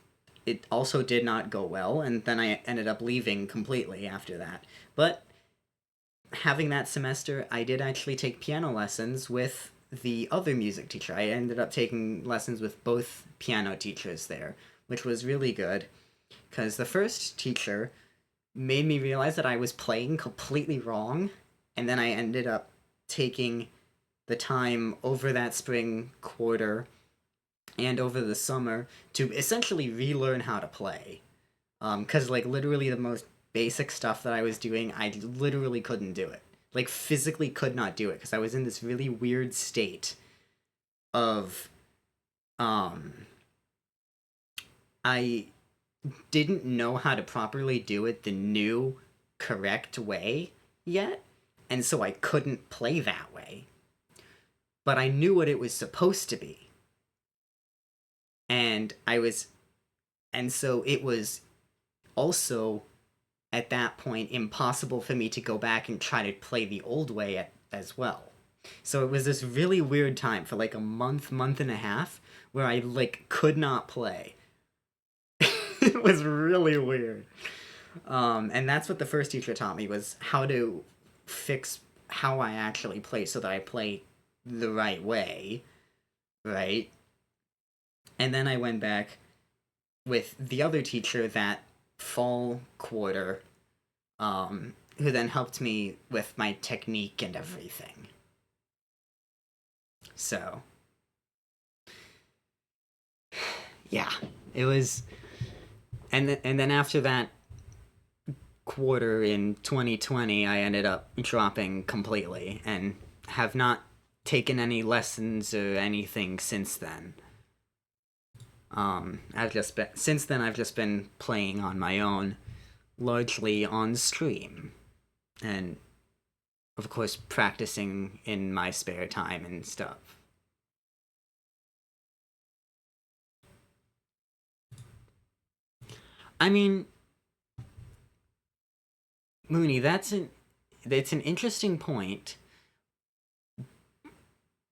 it also did not go well, and then I ended up leaving completely after that. But having that semester, I did actually take piano lessons with the other music teacher. I ended up taking lessons with both piano teachers there, which was really good because the first teacher made me realize that I was playing completely wrong, and then I ended up taking the time over that spring quarter and over the summer to essentially relearn how to play. Because like literally the most basic stuff that I was doing, I literally couldn't do it. Like physically could not do it because I was in this really weird state of um I didn't know how to properly do it the new correct way yet, and so I couldn't play that way. But I knew what it was supposed to be. And I was and so it was also at that point impossible for me to go back and try to play the old way as well. So it was this really weird time for like a month and a half where I like could not play. It was really weird. And that's what the first teacher taught me was how to fix how I actually play so that I play the right way, right? And then I went back with the other teacher that fall quarter, who then helped me with my technique and everything. So, yeah, it was, and then after that quarter in 2020, I ended up dropping completely and have not taken any lessons or anything since then. I've just been playing on my own, largely on stream, and of course practicing in my spare time and stuff. I mean, Mooney, it's an interesting point,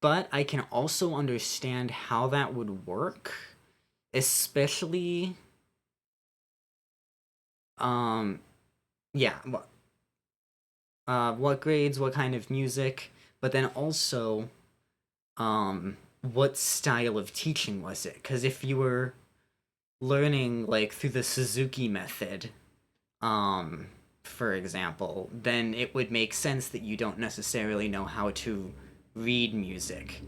but I can also understand how that would work, especially um yeah, what grades, what kind of music, but then also what style of teaching was it? Cuz if you were learning like through the Suzuki method, um for example, then it would make sense that you don't necessarily know how to read music.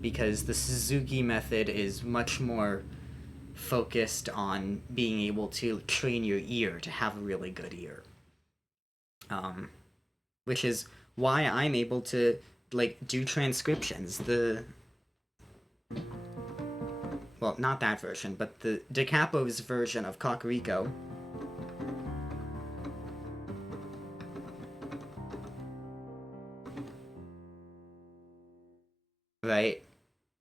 Because the Suzuki method is much more focused on being able to train your ear to have a really good ear. Um, which is why I'm able to like do transcriptions. The well, not that version, but the Da Capo's version of Kakariko, right?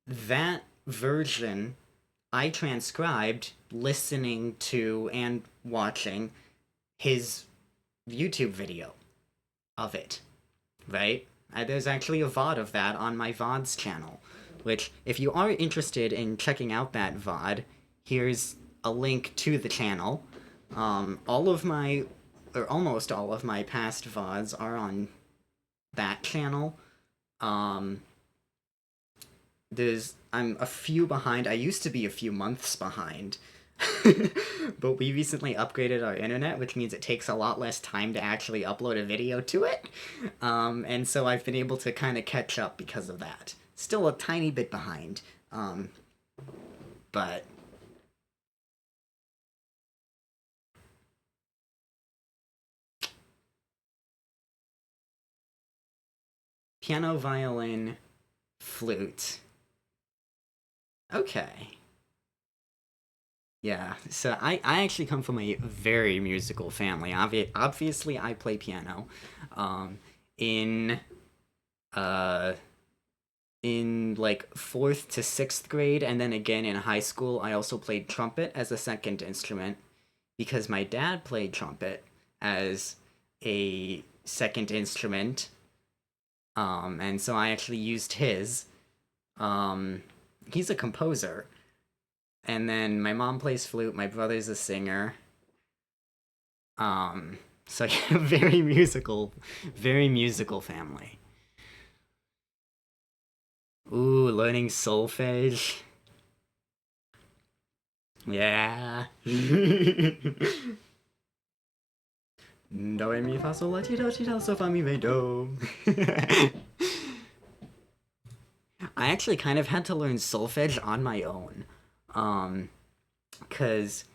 That version I transcribed listening to and watching his YouTube video. of it, right? There's actually a VOD of that on my VODs channel, which, if you are interested in checking out that VOD, here's a link to the channel. All of my, or almost all of my past VODs are on that channel. I'm a few behind. I used to be a few months behind. But we recently upgraded our internet, which means it takes a lot less time to actually upload a video to it. And so I've been able to kind of catch up because of that. Still a tiny bit behind. But piano, violin, flute. Okay. Yeah, so I actually come from a very musical family. Obviously, I play piano. Um, in uh, in like fourth to sixth grade, and then again in high school, I also played trumpet as a second instrument because my dad played trumpet as a second instrument. And so I actually used his. Um, he's a composer. And then my mom plays flute, my brother's a singer. So yeah, very musical family. Ooh, learning solfege. Yeah. Do, re, mi, fa, sol, la, ti, do, so, fa, mi, re, do. I actually kind of had to learn solfege on my own. Because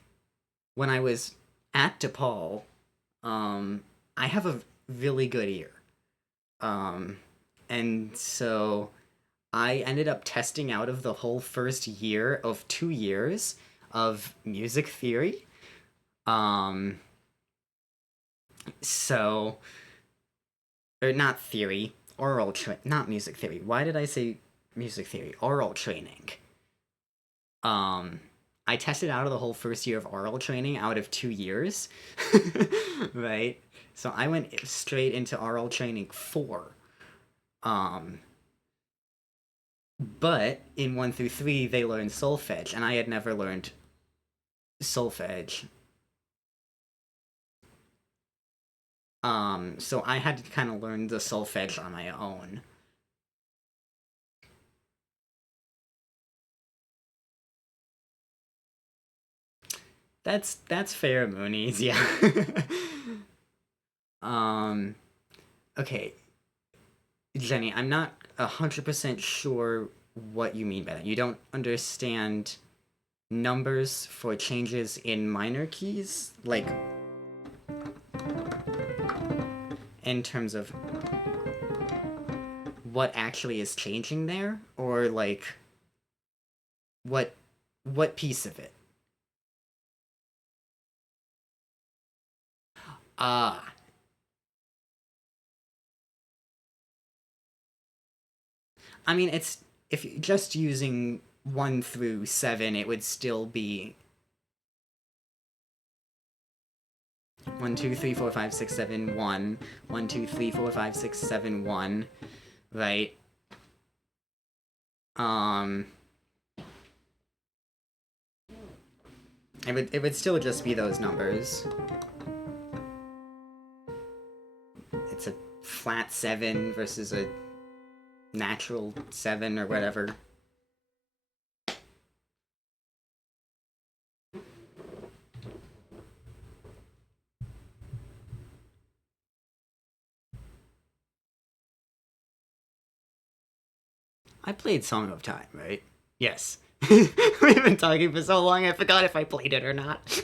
when I was at DePaul, I have a really good ear. Um, and so I ended up testing out of the whole first year of 2 years of music theory. Um, so, or not theory, not music theory. Why did I say music theory? Oral training. Um, I tested out of the whole first year of oral training out of 2 years, right? So I went straight into oral training 4. Um, but in 1 through 3, they learned solfege, and I had never learned solfege. So I had to kind of learn the solfege on my own. That's fair, Moonies, yeah. um, okay, Jenny, I'm not 100% sure what you mean by that. You don't understand numbers for changes in minor keys? Like, in terms of what actually is changing there? Or, like, what what piece of it? Ah. I mean, it's if you're just using 1 through 7, it would still be 1, 2, 3, 4, 5, 6, 7, 1. 1, 2, 3, 4, 5, 6, 7, 1. Right? Um, it would still just be those numbers. It's a flat 7 versus a natural 7 or whatever. I played Song of Time, right? Yes. We've been talking for so long, I forgot if I played it or not.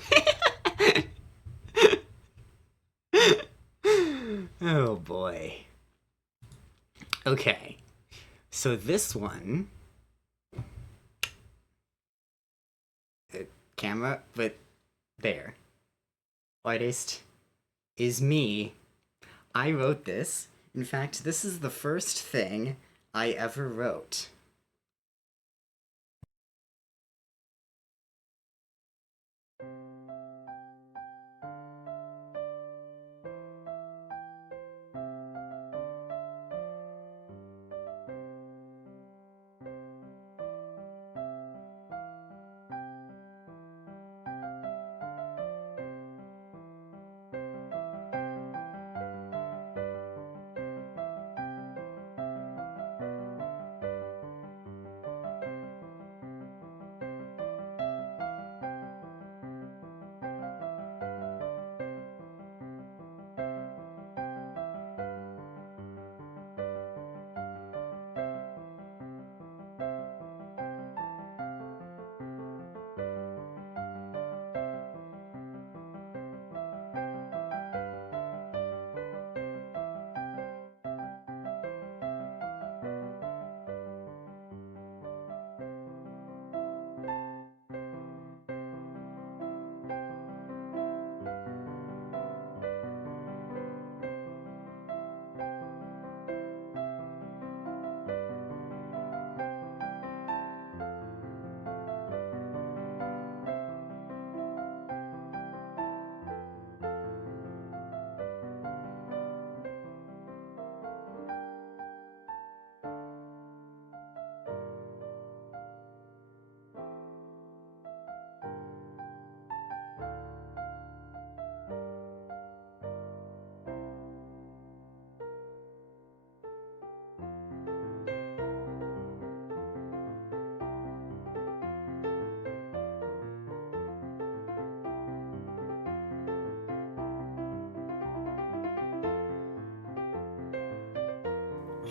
Oh boy. Okay. So this one, camera, but there. Artist is me. I wrote this. In fact, this is the first thing I ever wrote.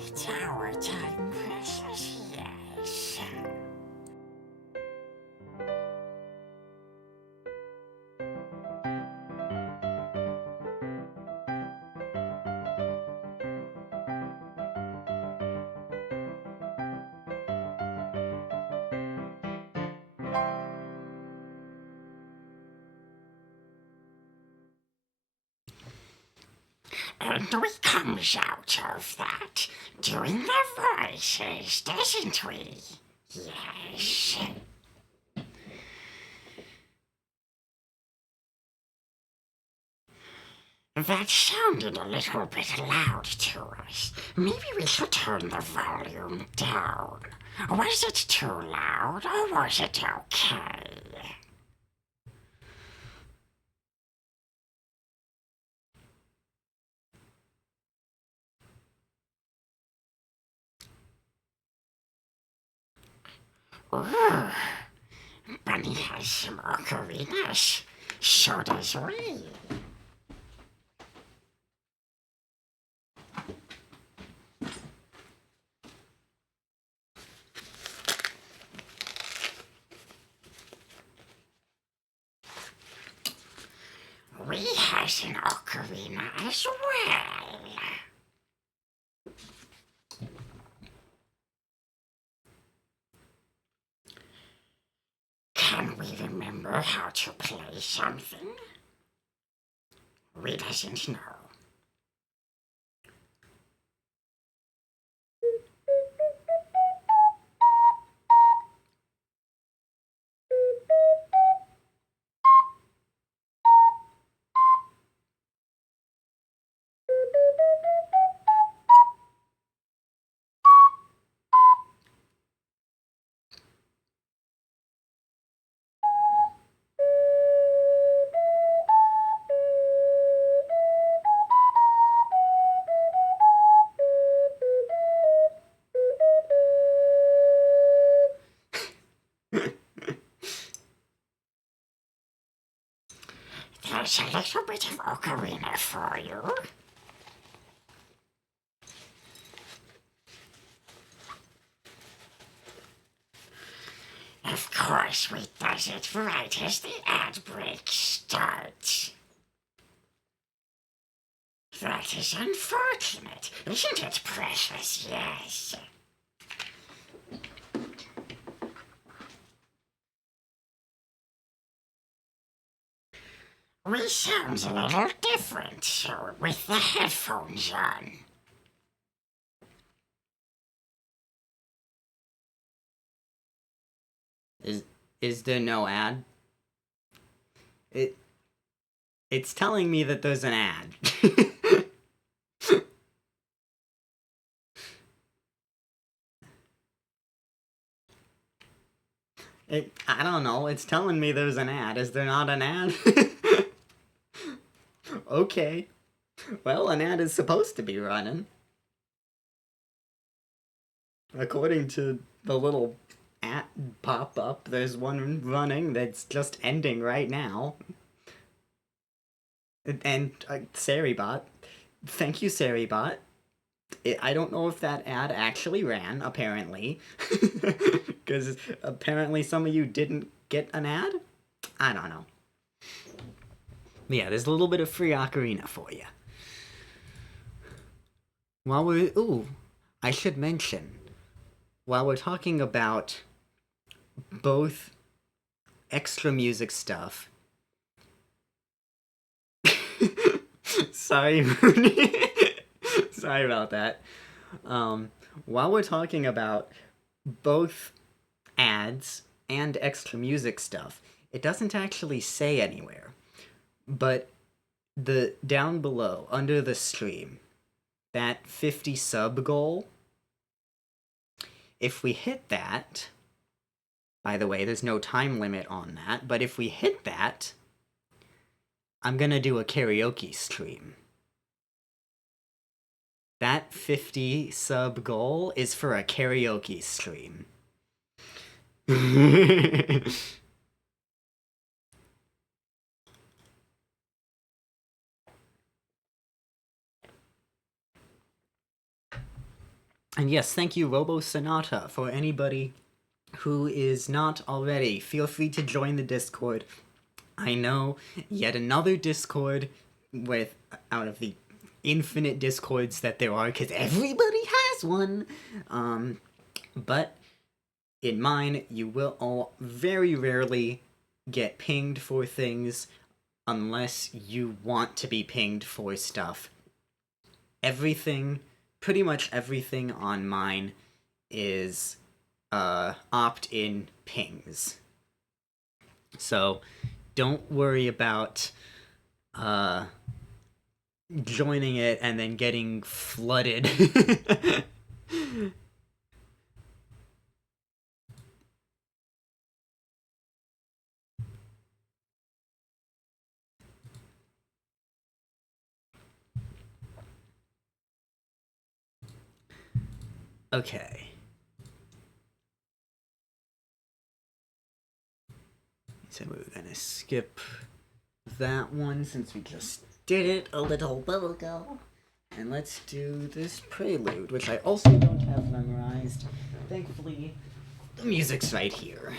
It's our time, precious, yes. And we comes out of that doing the voices, doesn't we? Yes. That sounded a little bit loud to us. Maybe we should turn the volume down. Was it too loud or was it okay? Ooh, Bunny has some ocarinas. So does we. We has an ocarina as well. Can we remember how to play something? We doesn't know. There's a little bit of ocarina for you. Of course, we does it right as the ad break starts. That is unfortunate, isn't it, precious? Yes. We sound a little different, so with the headphones on. Is there no ad? It's telling me that there's an ad. I don't know. It's telling me there's an ad. Is there not an ad? Okay. Well, an ad is supposed to be running. According to the little ad pop up, there's one running that's just ending right now. And Saribot, thank you, Saribot. I don't know if that ad actually ran, apparently. Because apparently some of you didn't get an ad? I don't know. Yeah, there's a little bit of free ocarina for you. While we're... Ooh, I should mention, while we're talking about both extra music stuff... Sorry, Mooney. Sorry about that. While we're talking about both ads and extra music stuff, it doesn't actually say anywhere. But the down below, under the stream, that 50 sub goal, if we hit that, by the way, there's no time limit on that, but if we hit that, I'm gonna do a karaoke stream. That 50 sub goal is for a karaoke stream. And yes, thank you, Robo Sonata. For anybody who is not already, feel free to join the Discord. I know yet another Discord with out of the infinite Discords that there are, because everybody has one. But in mine, you will all very rarely get pinged for things unless you want to be pinged for stuff. Everything, pretty much everything on mine is opt-in pings. So don't worry about joining it and then getting flooded. Okay. So we're gonna skip that one since we just did it a little while ago. And let's do this prelude, which I also don't have memorized. Thankfully, the music's right here.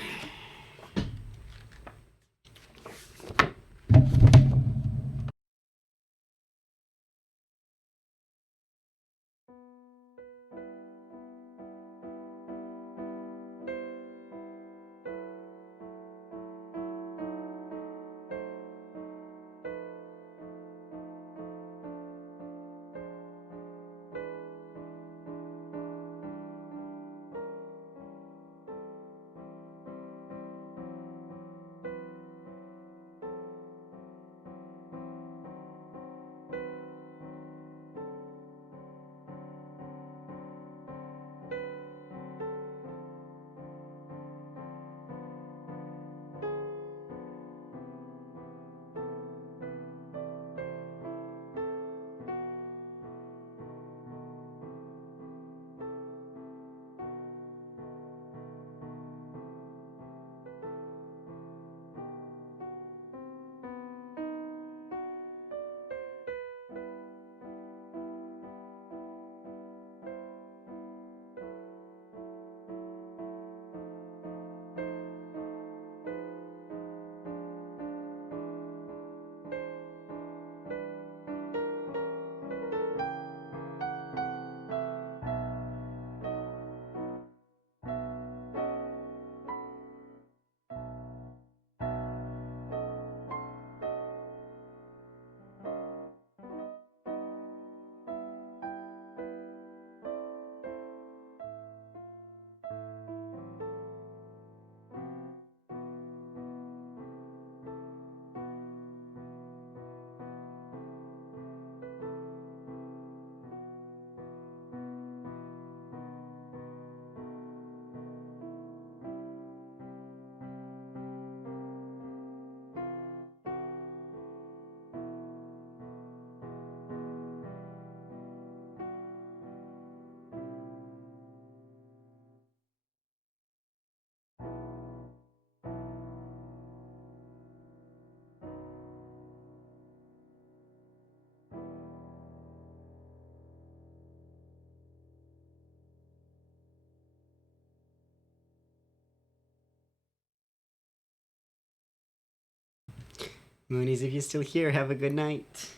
Moonies, if you're still here, have a good night.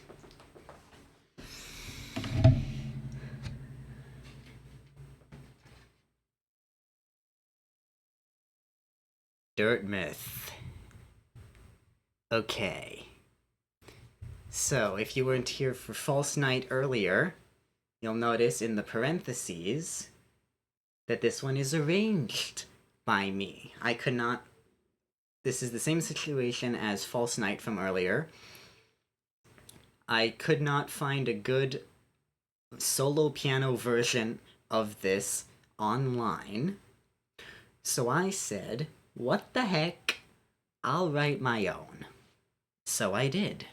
Dirt myth. Okay. So, if you weren't here for False Night earlier, you'll notice in the parentheses that this one is arranged by me. I could not. This is the same situation as False Night from earlier. I could not find a good solo piano version of this online. So I said, what the heck? I'll write my own. So I did.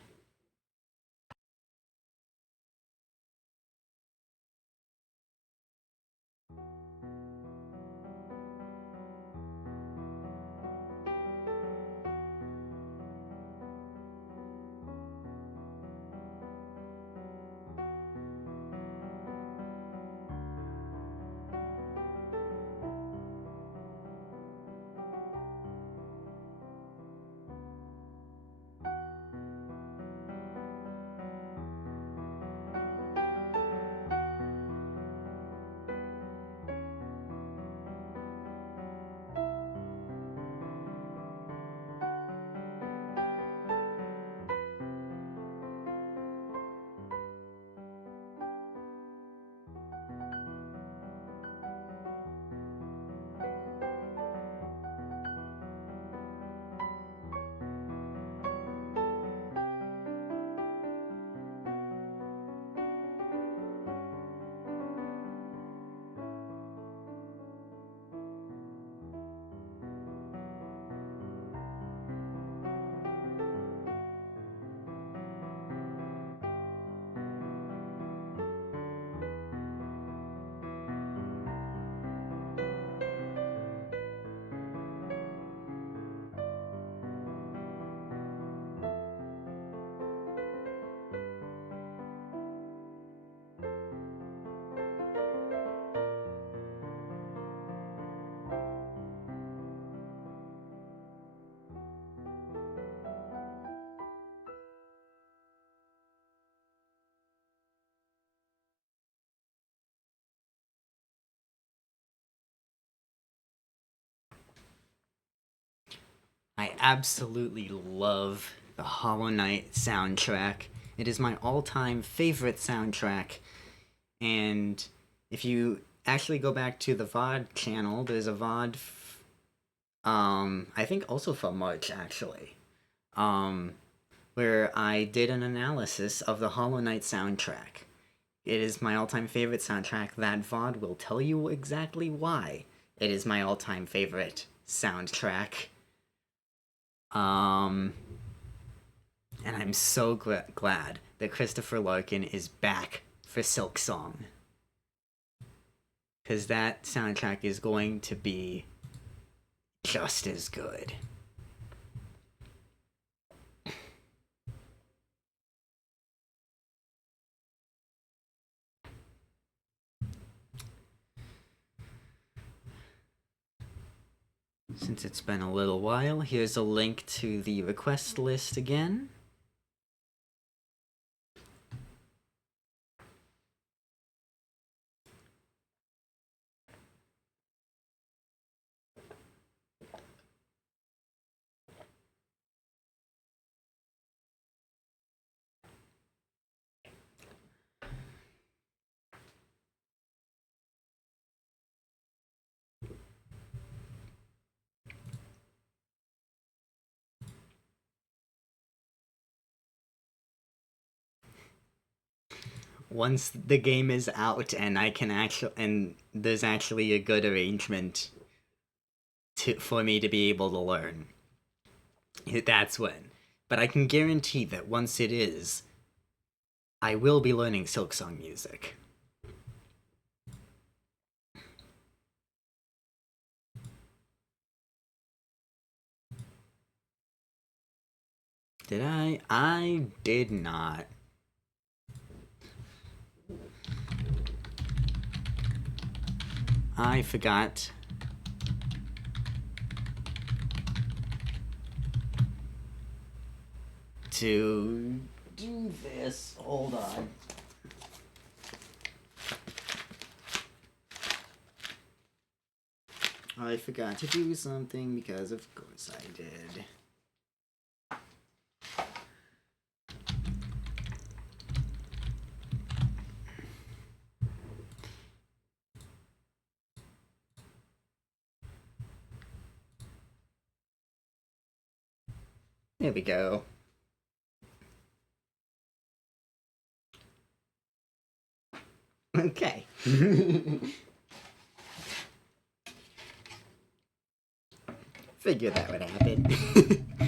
I absolutely love the Hollow Knight soundtrack. It is my all time favorite soundtrack. And if you actually go back to the VOD channel, there's a VOD, I think also from March actually, um, where I did an analysis of the Hollow Knight soundtrack. It is my all time favorite soundtrack. That VOD will tell you exactly why it is my all time favorite soundtrack. Um, and I'm so glad that Christopher Larkin is back for Silk Song. Because that soundtrack is going to be just as good. Since it's been a little while, here's a link to the request list again. Once the game is out and I can actually, and there's actually a good arrangement for me to be able to learn, that's when. But I can guarantee that once it is, I will be learning Silksong music. Did I? I did not. I forgot to do this. Hold on. I forgot to do something because of course I did. There we go. Okay. Figured that would happen.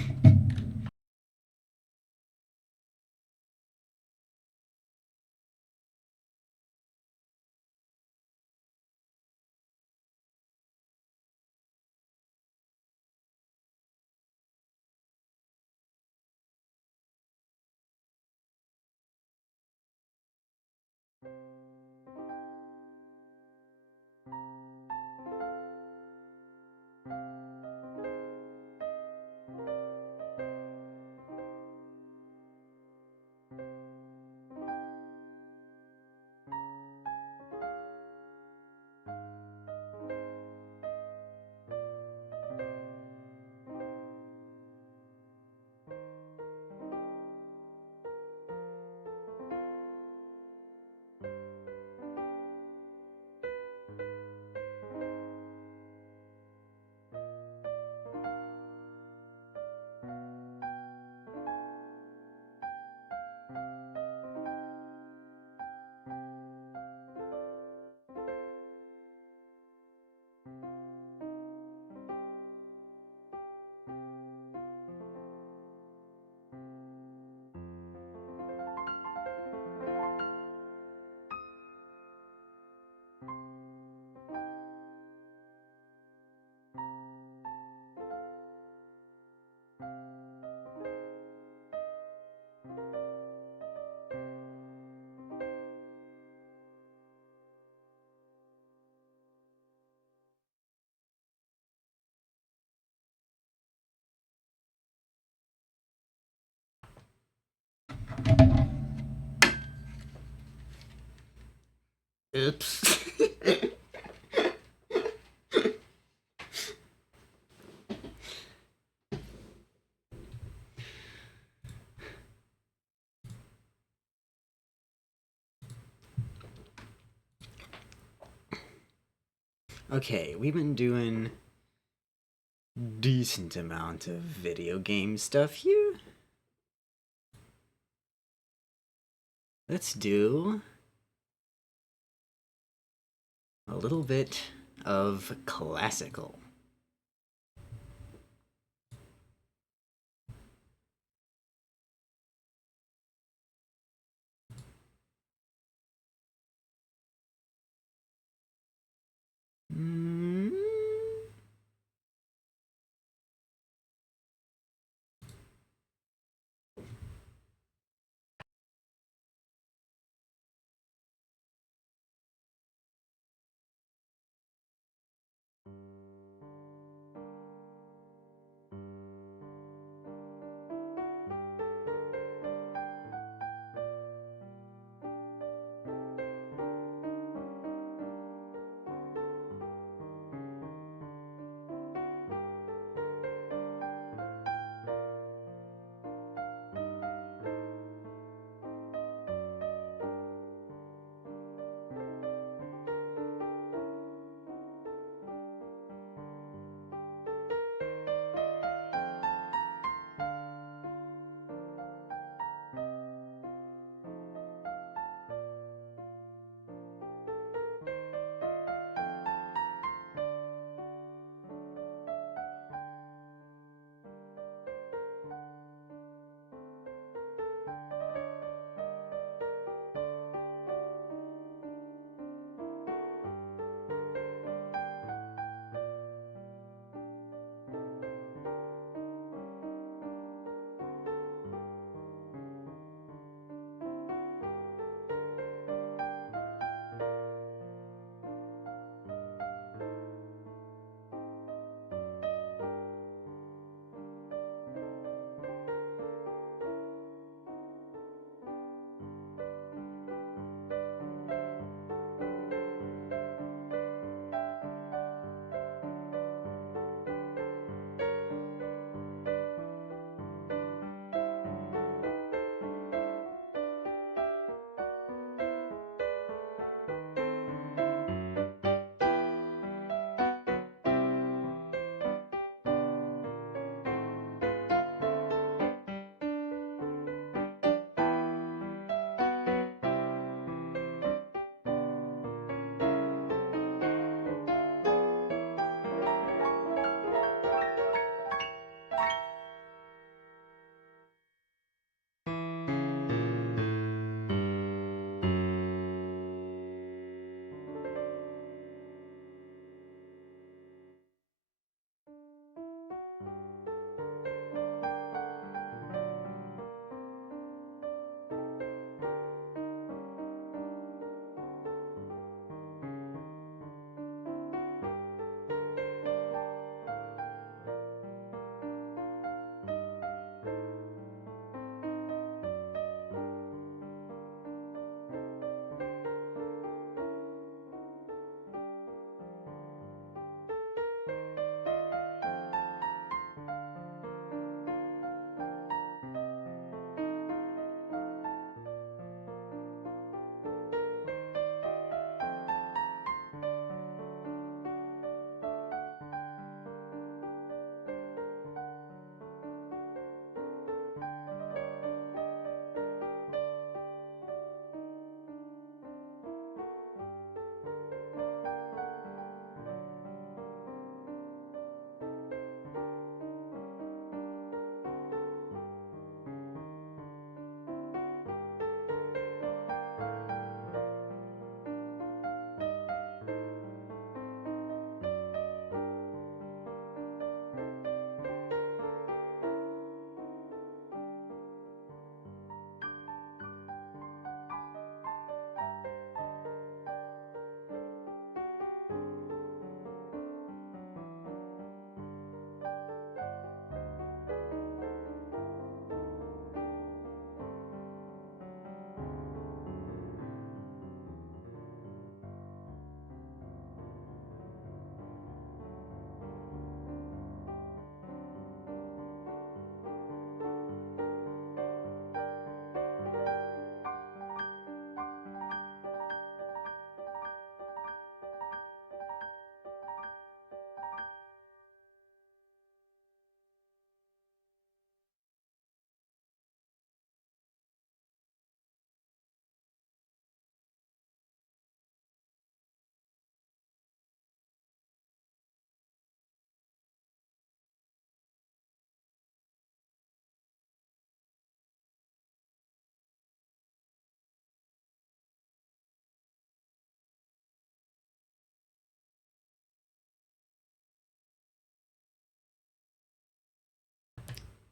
Oops. Okay, we've been doing decent amount of video game stuff here. Let's do a little bit of classical. Mm.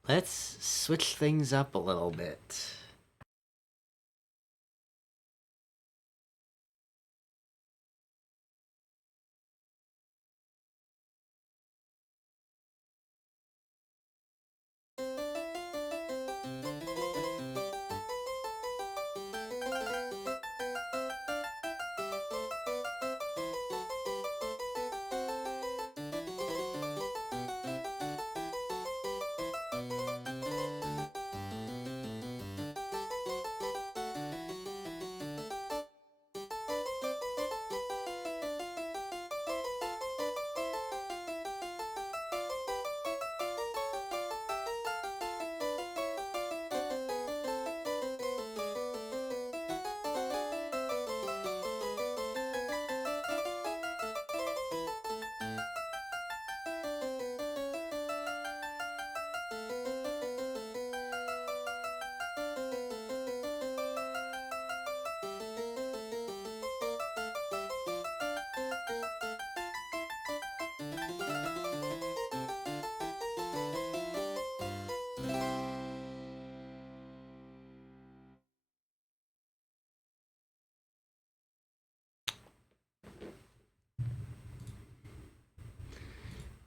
let's switch things up a little bit.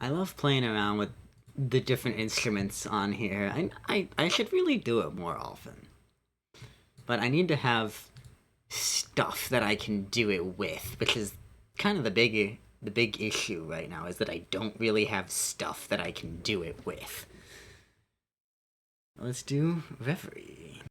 I love playing around with the different instruments on here. I should really do it more often. But I need to have stuff that I can do it with, which is kind of the big issue right now is that I don't really have stuff that I can do it with. Let's do Reverie.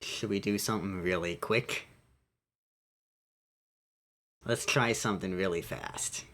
Should we do something really quick? Let's try something really fast.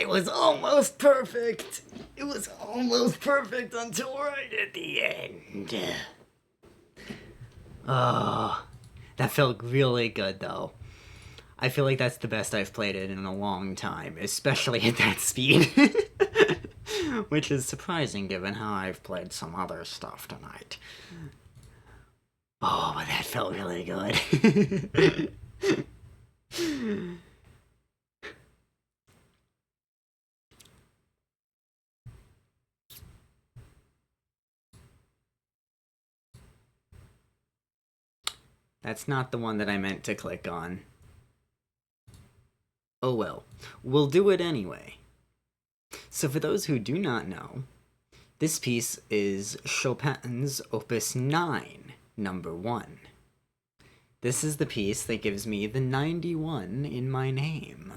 It was almost perfect. It was almost perfect until right at the end. Oh, that felt really good though. I feel like that's the best I've played it in a long time, especially at that speed. Which is surprising given how I've played some other stuff tonight. Oh, but that felt really good. That's not the one that I meant to click on. Oh well, we'll do it anyway. So, for those who do not know, this piece is Chopin's Opus 9, number 1. This is the piece that gives me the 91 in my name.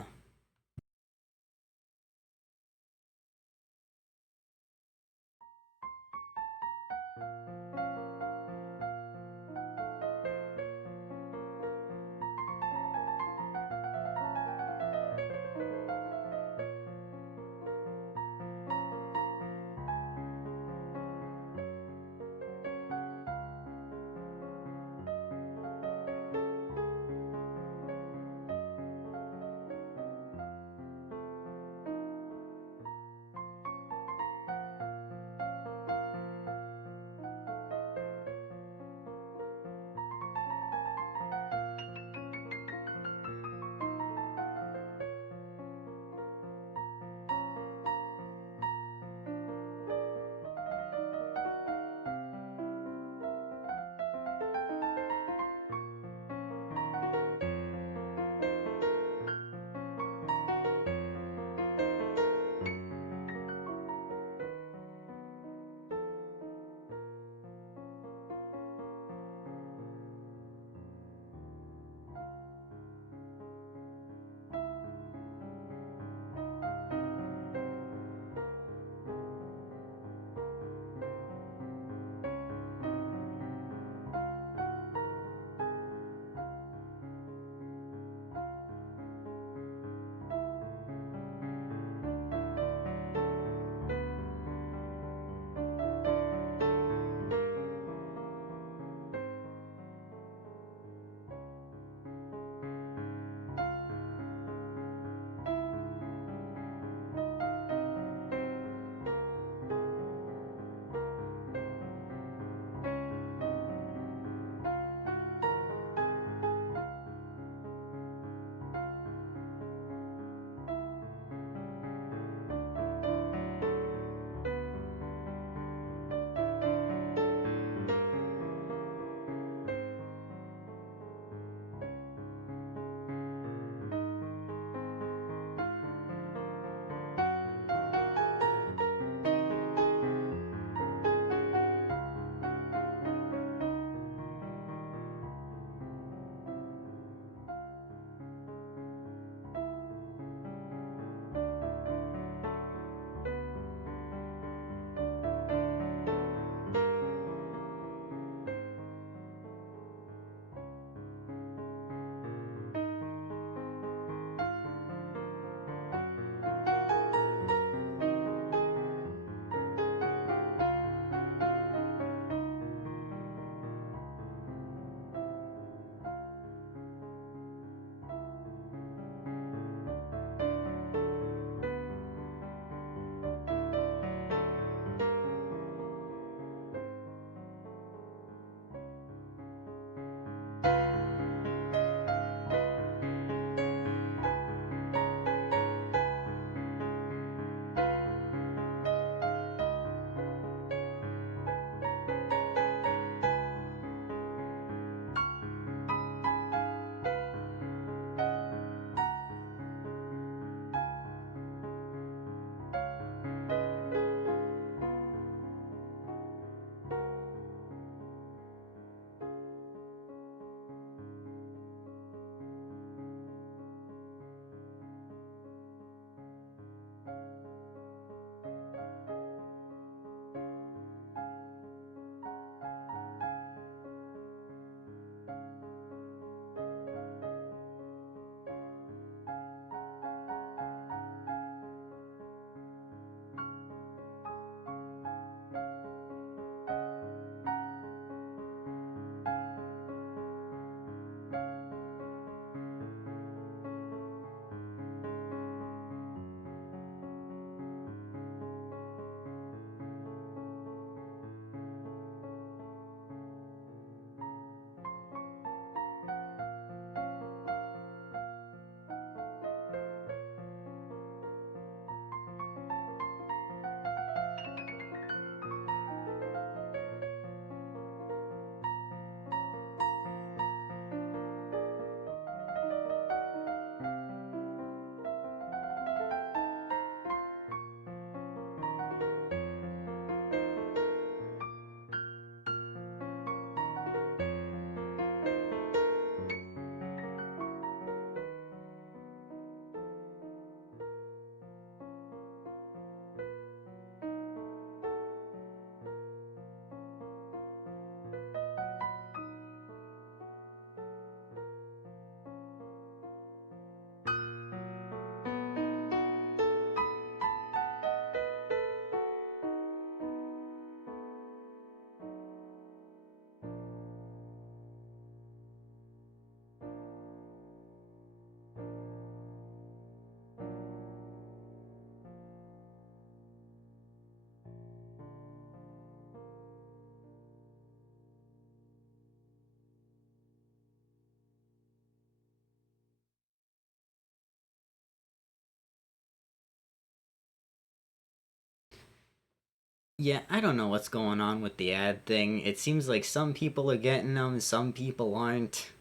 Yeah, I don't know what's going on with the ad thing. It seems like some people are getting them, some people aren't.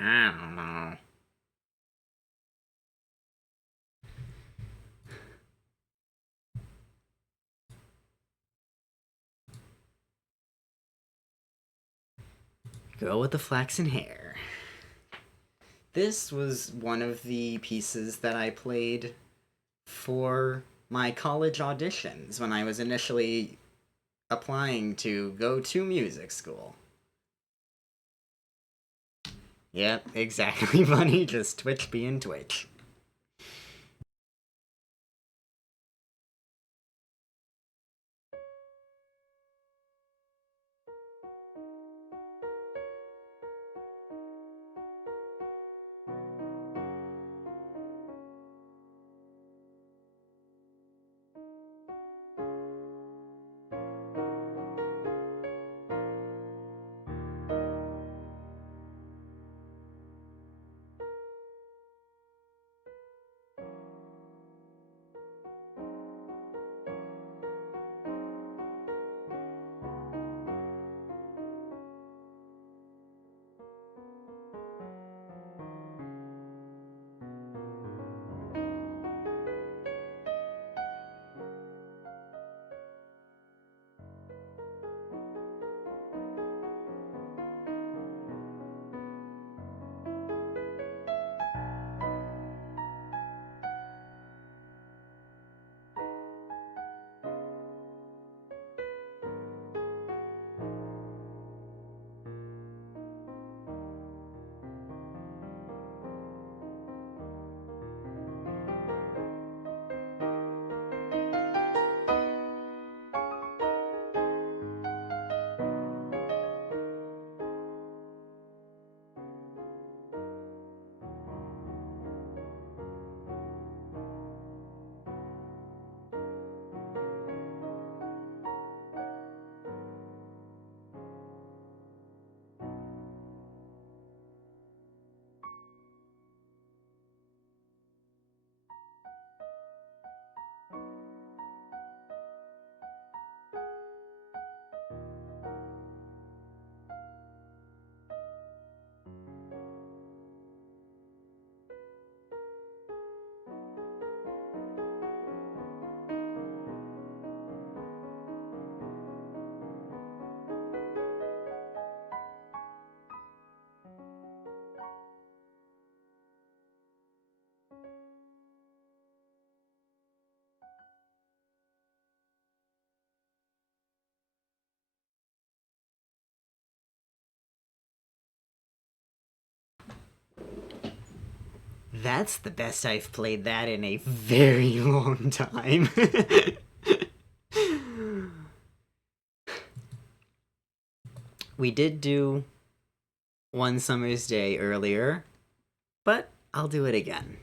I don't know. Girl with the flaxen hair. This was one of the pieces that I played for my college auditions when I was initially applying to go to music school. Yep, exactly, Bunny. Just Twitch being Twitch. That's the best I've played that in a very long time. We did do One Summer's Day earlier, but I'll do it again.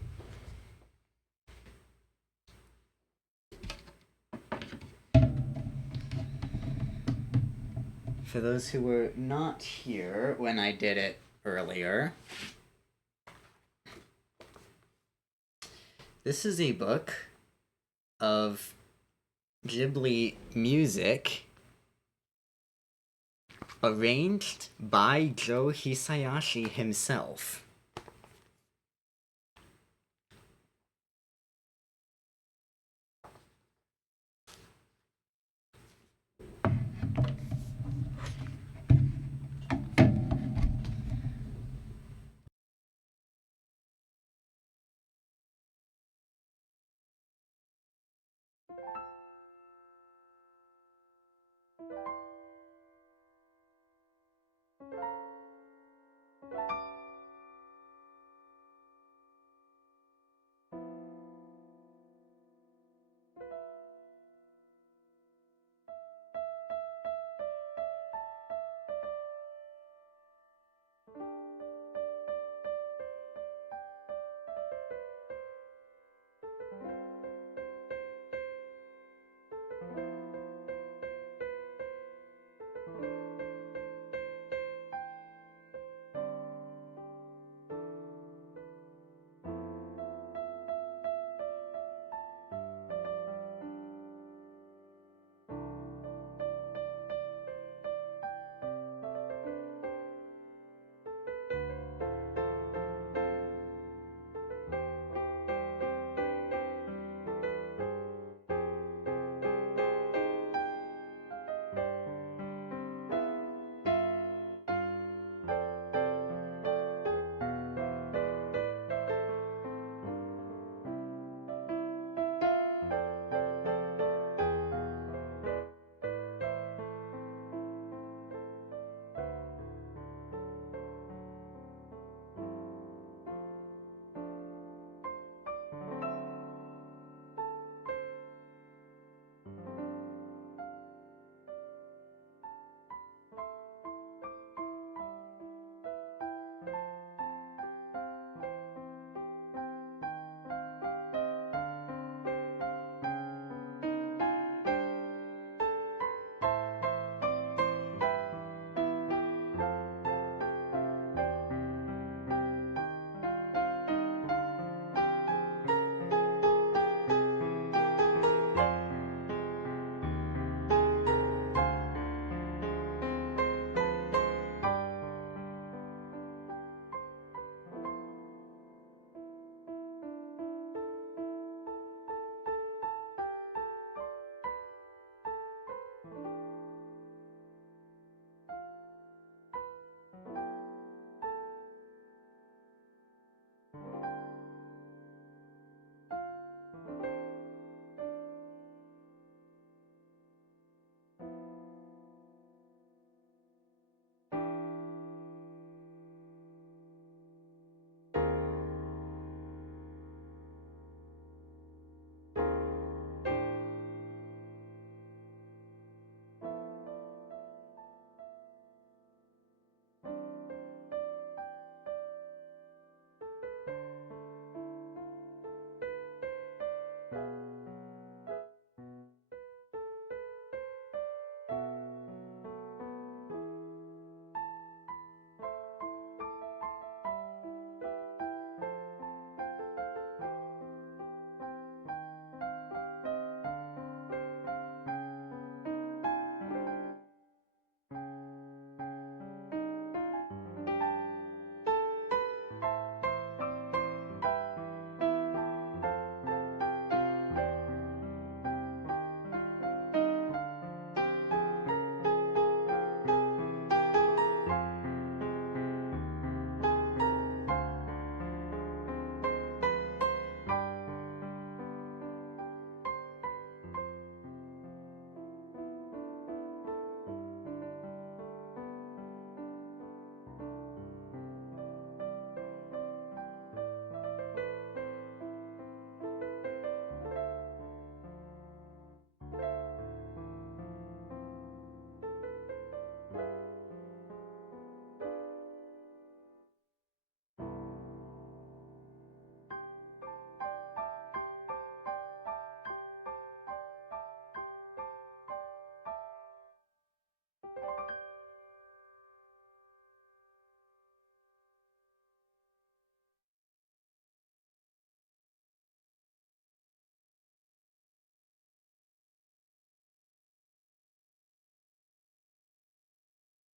For those who were not here when I did it earlier, this is a book of Ghibli music arranged by Joe Hisayashi himself.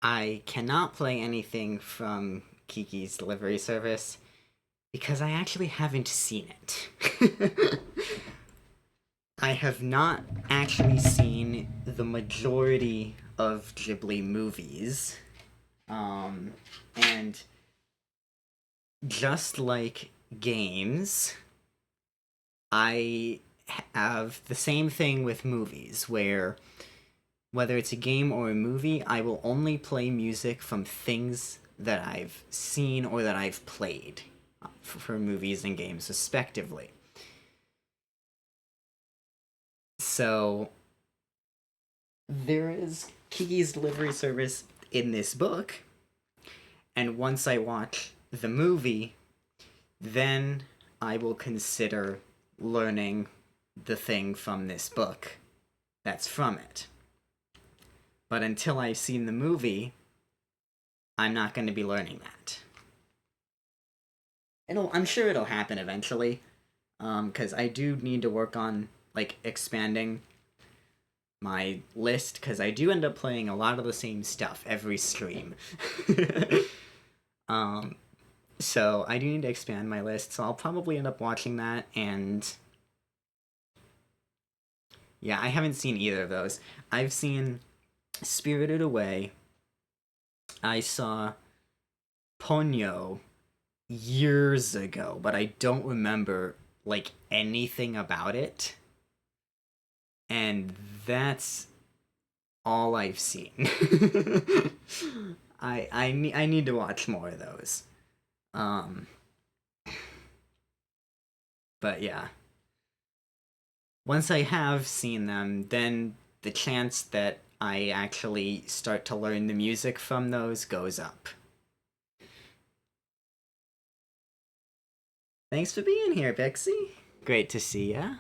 I cannot play anything from Kiki's delivery service because I actually haven't seen it. I have not actually seen the majority of Ghibli movies. And just like games, I have the same thing with movies, where whether it's a game or a movie, I will only play music from things that I've seen or that I've played for movies and games, respectively. So, there is Kiki's delivery service in this book, and once I watch the movie, then I will consider learning the thing from this book that's from it. But until I've seen the movie, I'm not going to be learning that. I'm sure it'll happen eventually, because I do need to work on like expanding my list, because I do end up playing a lot of the same stuff every stream. um, so I do need to expand my list. So I'll probably end up watching that, and yeah, I haven't seen either of those. I've seen Spirited Away. I saw Ponyo years ago, but I don't remember like anything about it. And that's all I've seen. I need to watch more of those. Um but yeah. Once I have seen them, then the chance that I actually start to learn the music from those goes up. Thanks for being here, Pixie. Great to see ya.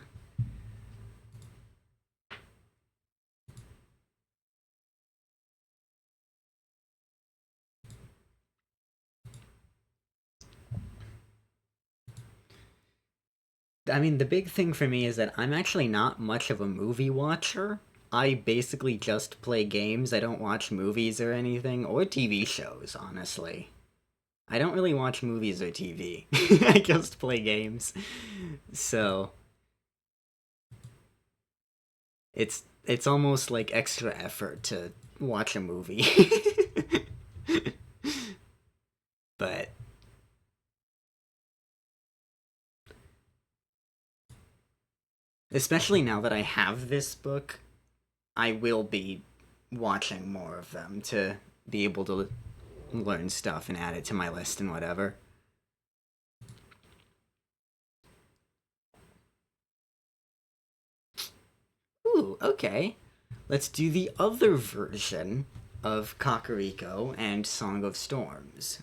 I mean, the big thing for me is that I'm actually not much of a movie watcher. I basically just play games. I don't watch movies or anything, or TV shows, honestly. I don't really watch movies or TV. I just play games. So, it's almost like extra effort to watch a movie. But especially now that I have this book, I will be watching more of them to be able to learn stuff and add it to my list and whatever. Ooh, okay. Let's do the other version of Kakariko and Song of Storms.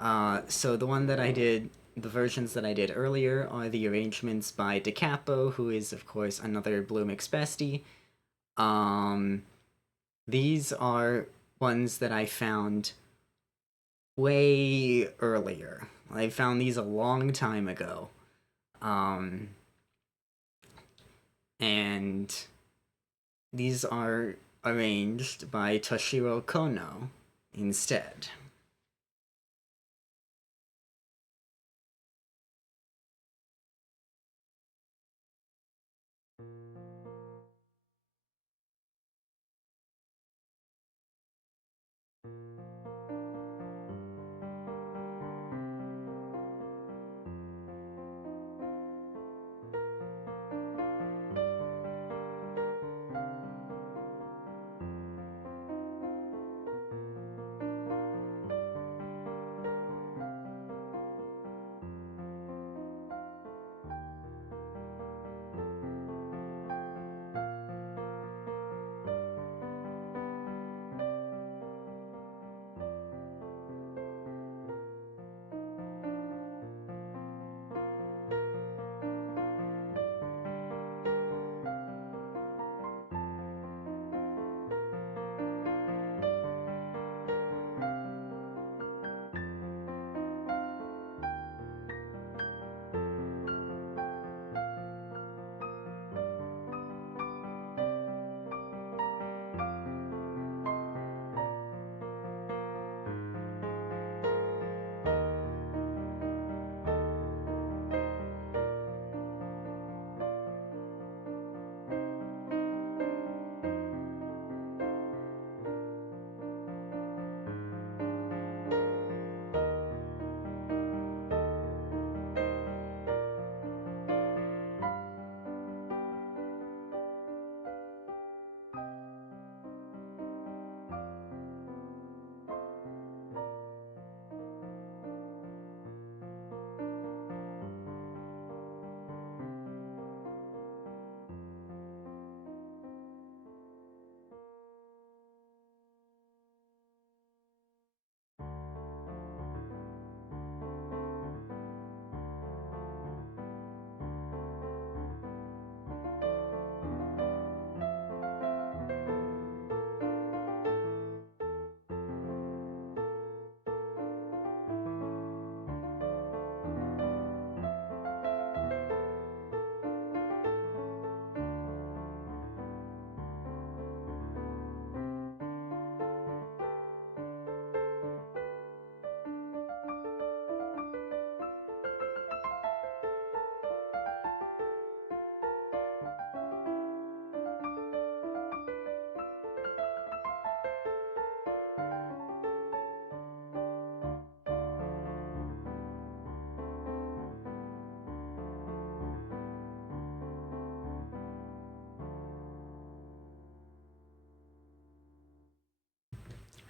So the one that I did, the versions that I did earlier are the arrangements by Da Capo, who is, of course, another Blue Mix bestie. Um, these are ones that I found way earlier. I found these a long time ago. Um, and these are arranged by Toshiro Kono instead.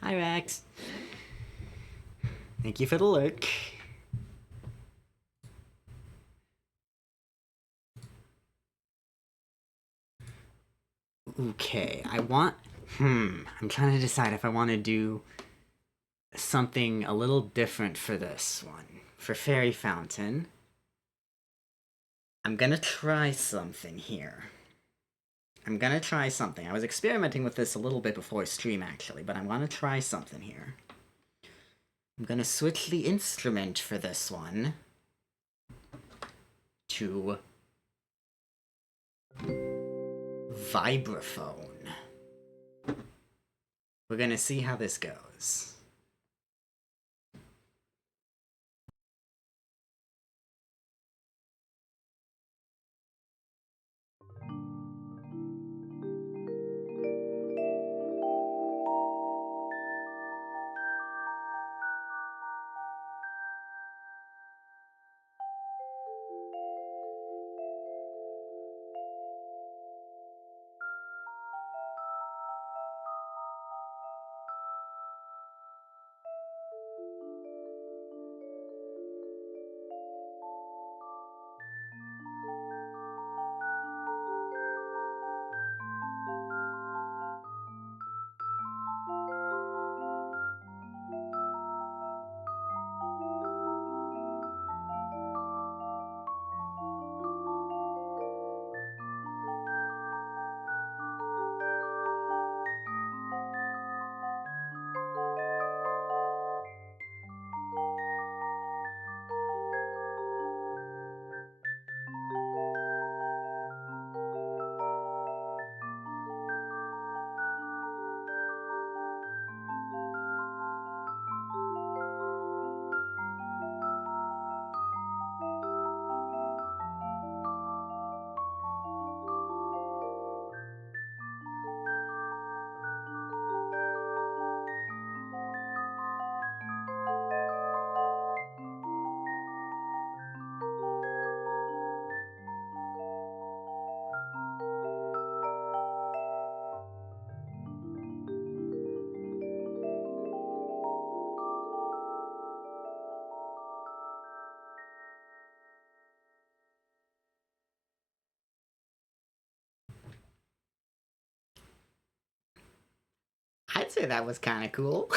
Hi, Rex. Thank you for the lurk. Okay, I'm trying to decide if I want to do something a little different for this one. For Fairy Fountain, I'm gonna try something here. I was experimenting with this a little bit before stream, actually, but I want to try something here. I'm gonna switch the instrument for this one to vibraphone. We're gonna see how this goes. I'd say that was kind of cool.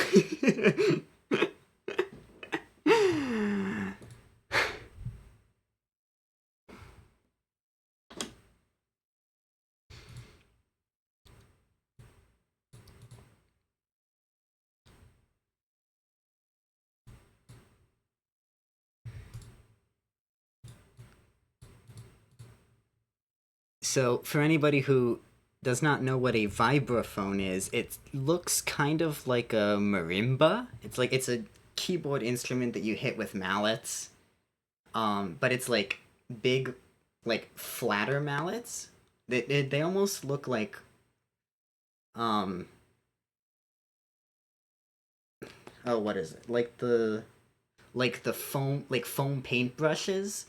So, for anybody who does not know what a vibraphone is, it looks kind of like a marimba. It's a keyboard instrument that you hit with mallets. But it's like big, like flatter mallets. They almost look like um oh, what is it? Like the foam paintbrushes,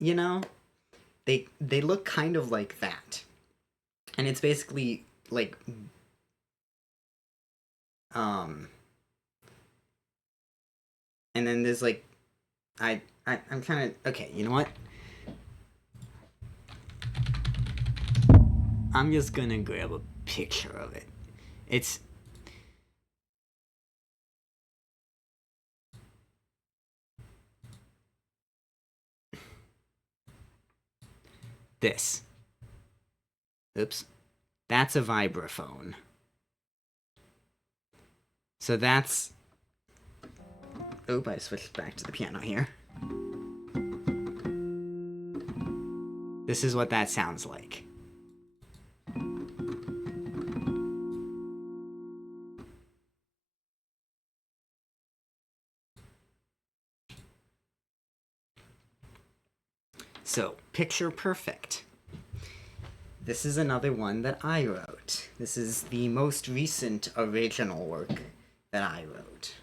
you know? They look kind of like that. And it's basically like um and then there's like I'm trying to, okay, you know what? I'm just gonna grab a picture of it. It's this. Oops. That's a vibraphone. So that's... Oop, I switched back to the piano here. This is what that sounds like. So, picture perfect. This is another one that I wrote. This is the most recent original work that I wrote.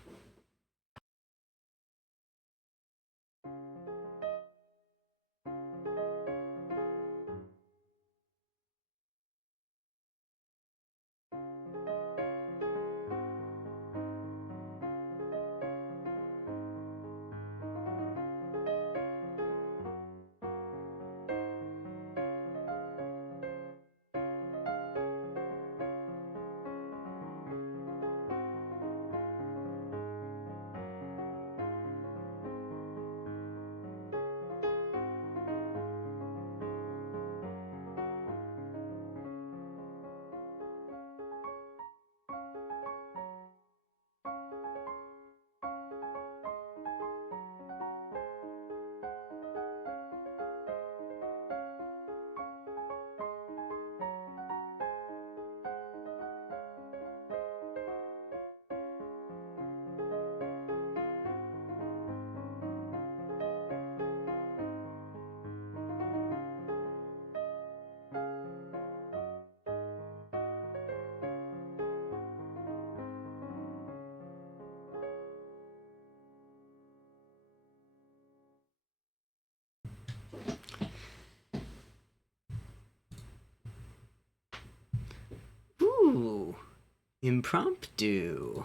Impromptu.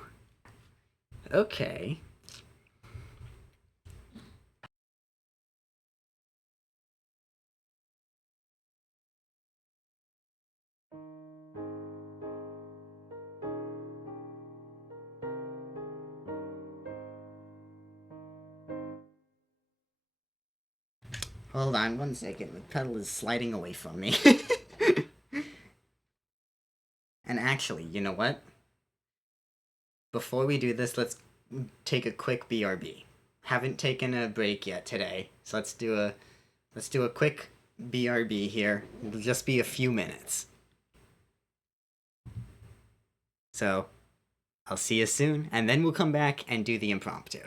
Okay. Hold on 1 second. The pedal is sliding away from me. And actually, you know what? Before we do this, let's take a quick BRB. Haven't taken a break yet today, so let's do a quick BRB here. It'll just be a few minutes. So, I'll see you soon, and then we'll come back and do the impromptu.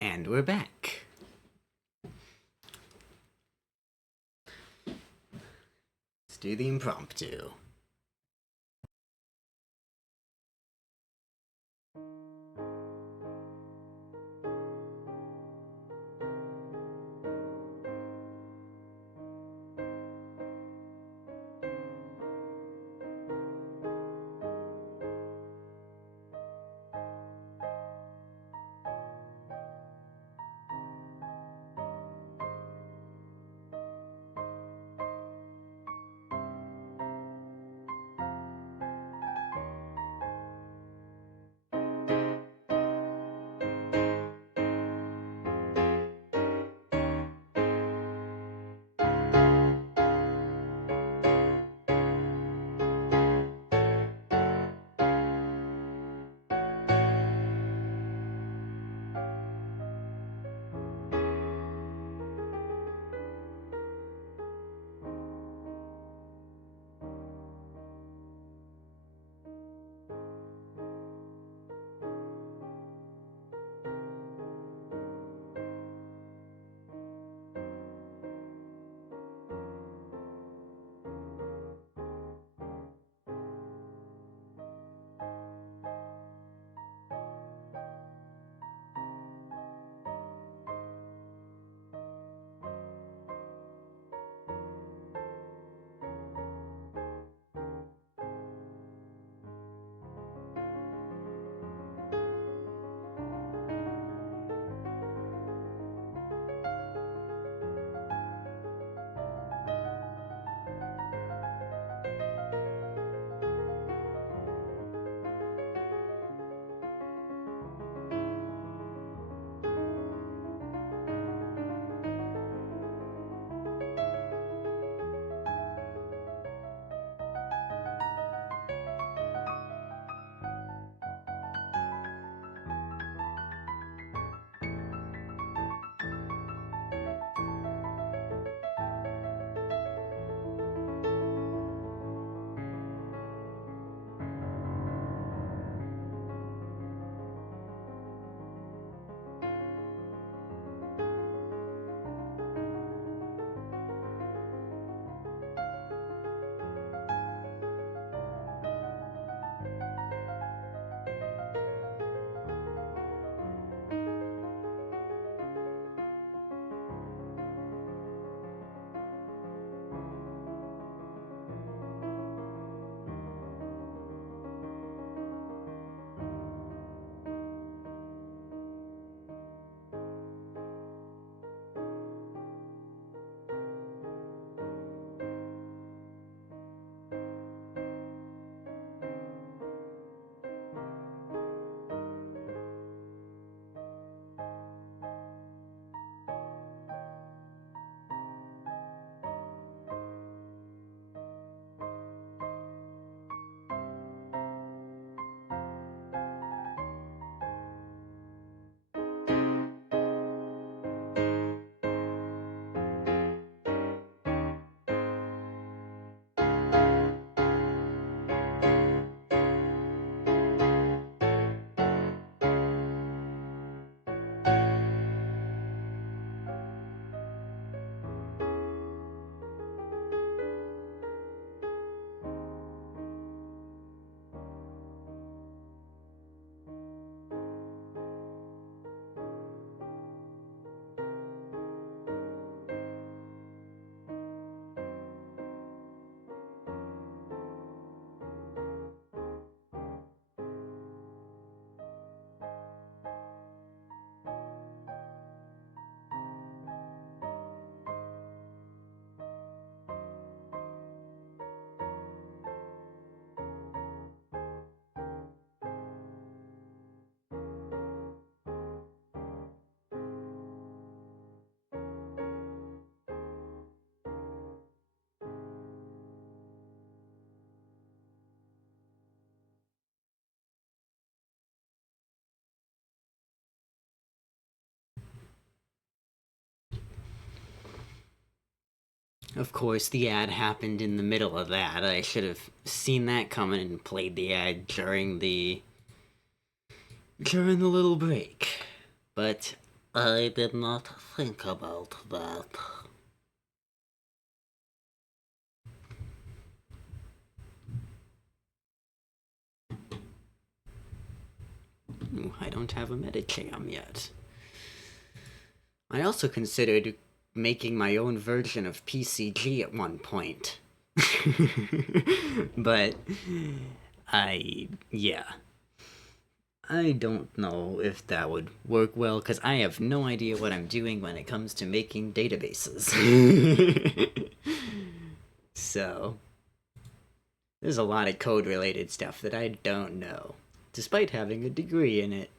And we're back. Let's do the impromptu. Of course, the ad happened in the middle of that. I should have seen that coming and played the ad during the little break. But I did not think about that. Ooh, I don't have a Metacam yet. I also considered making my own version of PCG at one point. But yeah. I don't know if that would work well because I have no idea what I'm doing when it comes to making databases. So, there's a lot of code related stuff that I don't know, despite having a degree in it.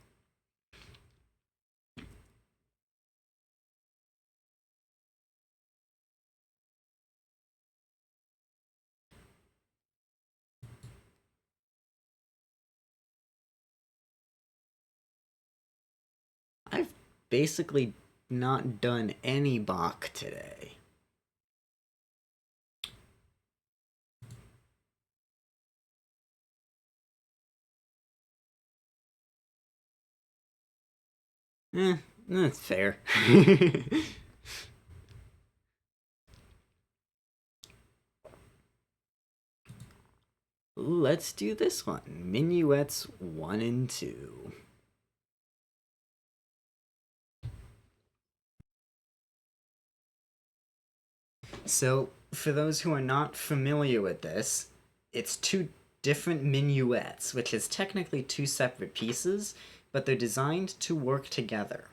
I've basically not done any Bach today. That's fair. Let's do this one. Minuets 1 and 2. So, for those who are not familiar with this, it's two different minuets, which is technically two separate pieces, but they're designed to work together.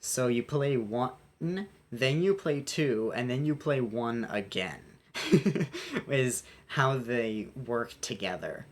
So you play one, then you play two, and then you play one again. Is how they work together.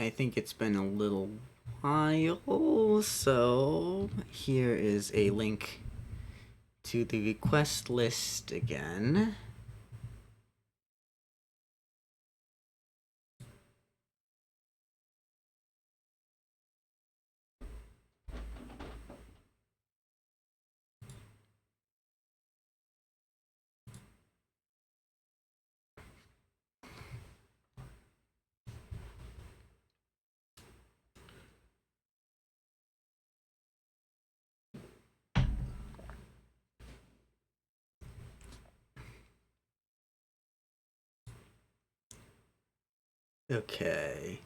I think it's been a little while, so here is a link to the request list again. Okay.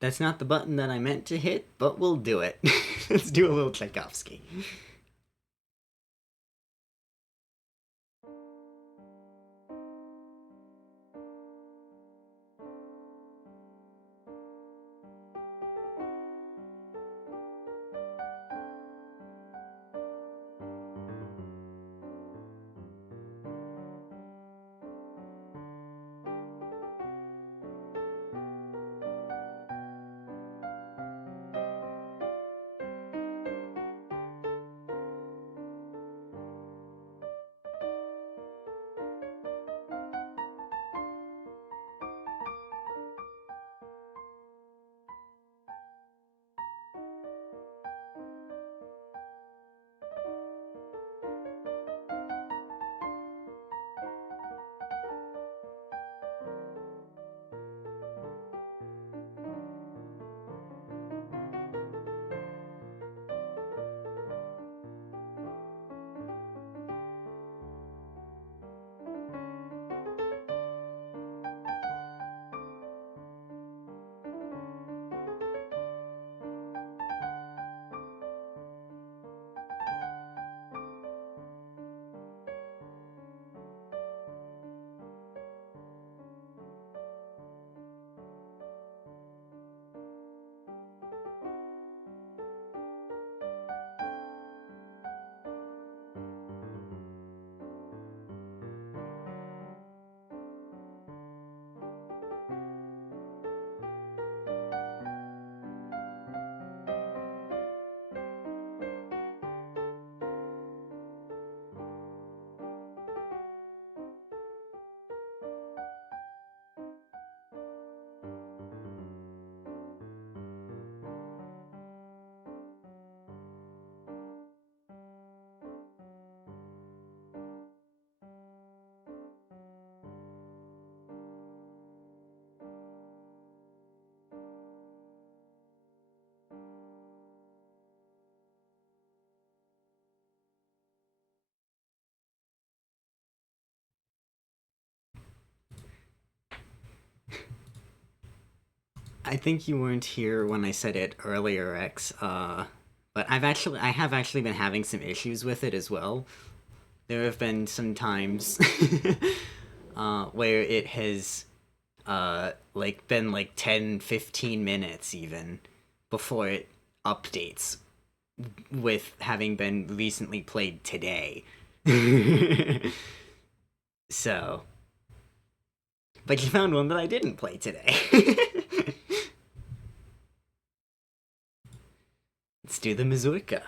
That's not the button that I meant to hit, but we'll do it. Let's do a little Tchaikovsky. I think you weren't here when I said it earlier, X. But I have actually been having some issues with it as well. There have been some times where it has like been like 10, 15 minutes even before it updates with having been recently played today. So, but you found one that I didn't play today. Let's do the mazurka.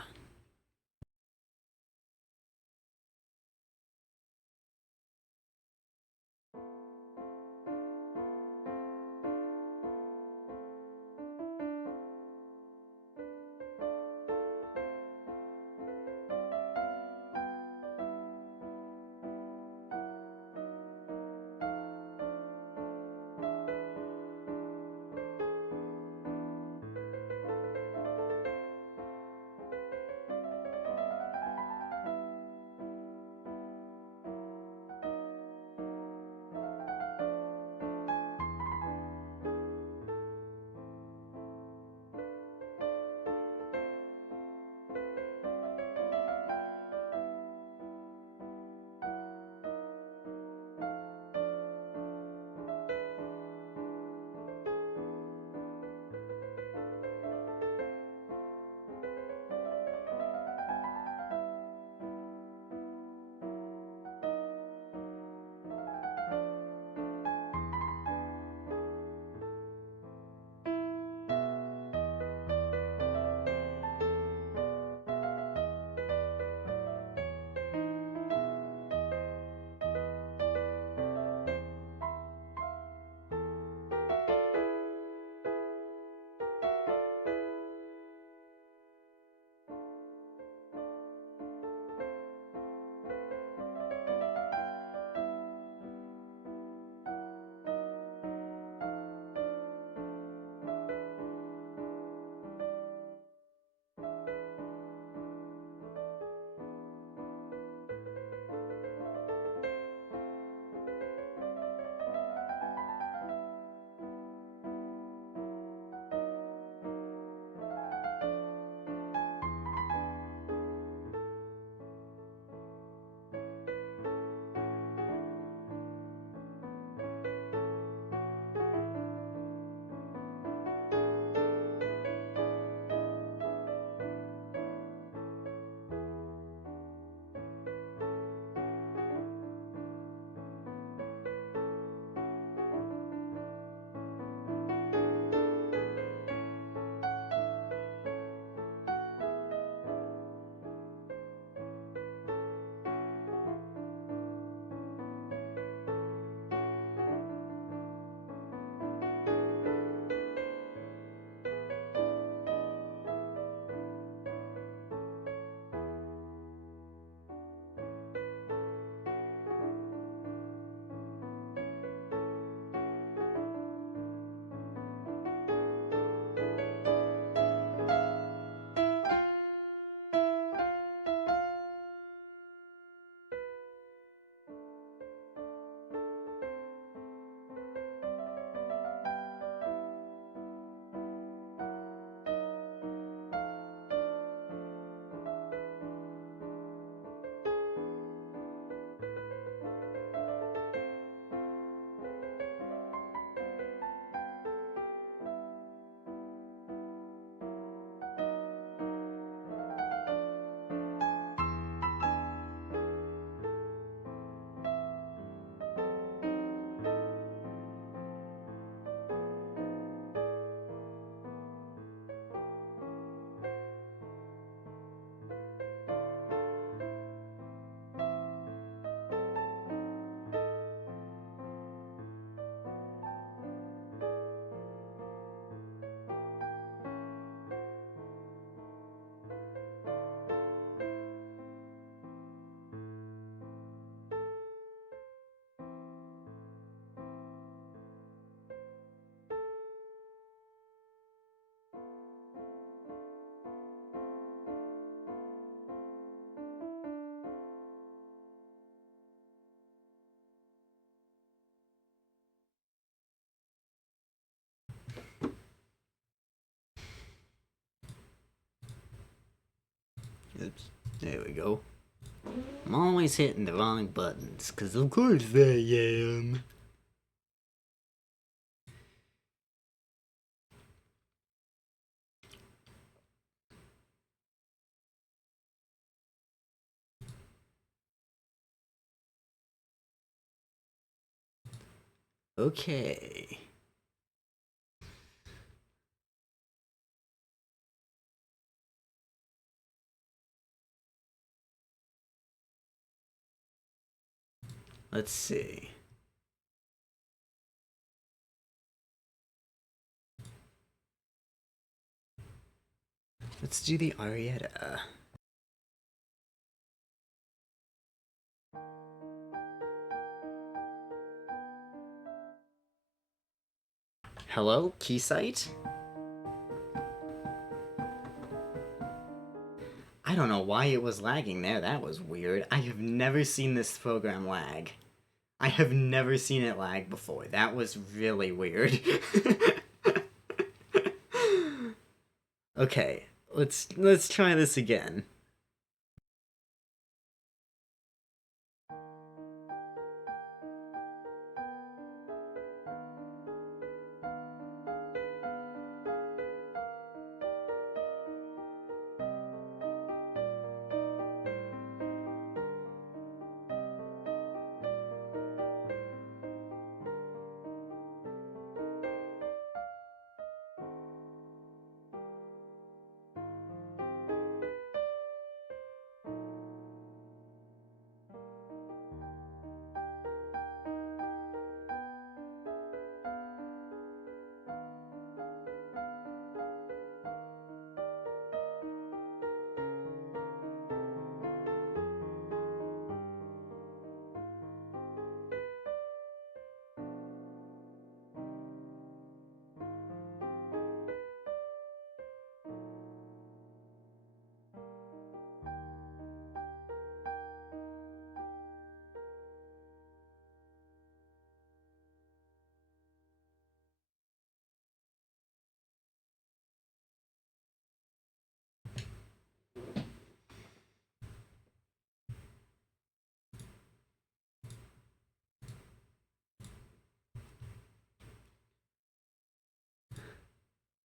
There we go. I'm always hitting the wrong buttons, because of course I am. Okay. Let's see. Let's do the Arietta. Hello, Keysight? I don't know why it was lagging there. That was weird. I have never seen this program lag. I have never seen it lag before. That was really weird. Okay, let's try this again.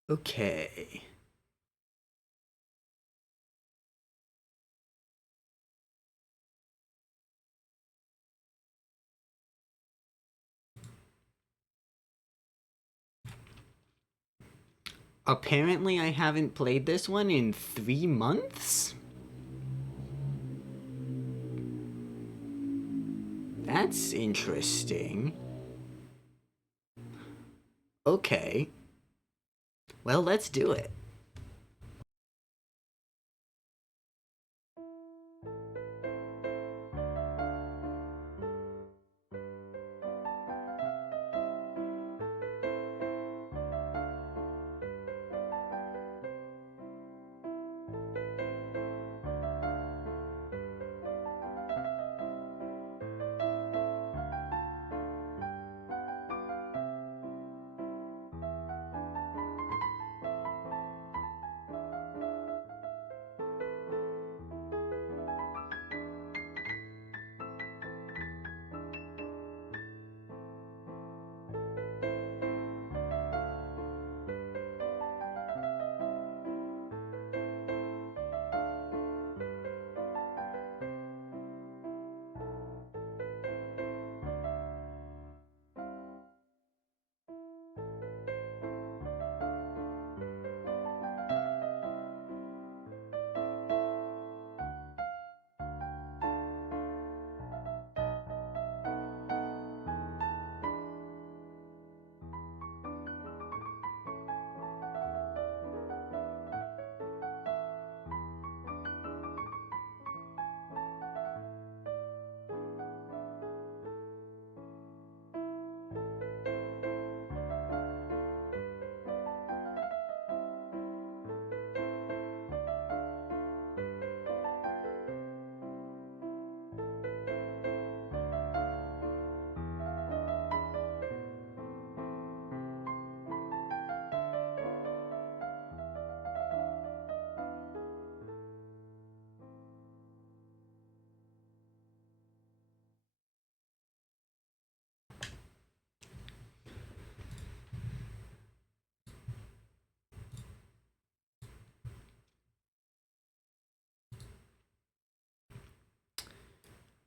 Okay. Apparently I haven't played this one in 3 months? That's interesting. Okay. Well, let's do it.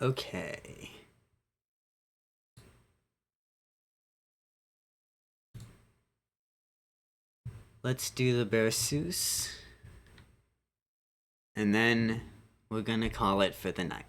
Okay. Let's do the Berceuse. And then we're gonna call it for the night.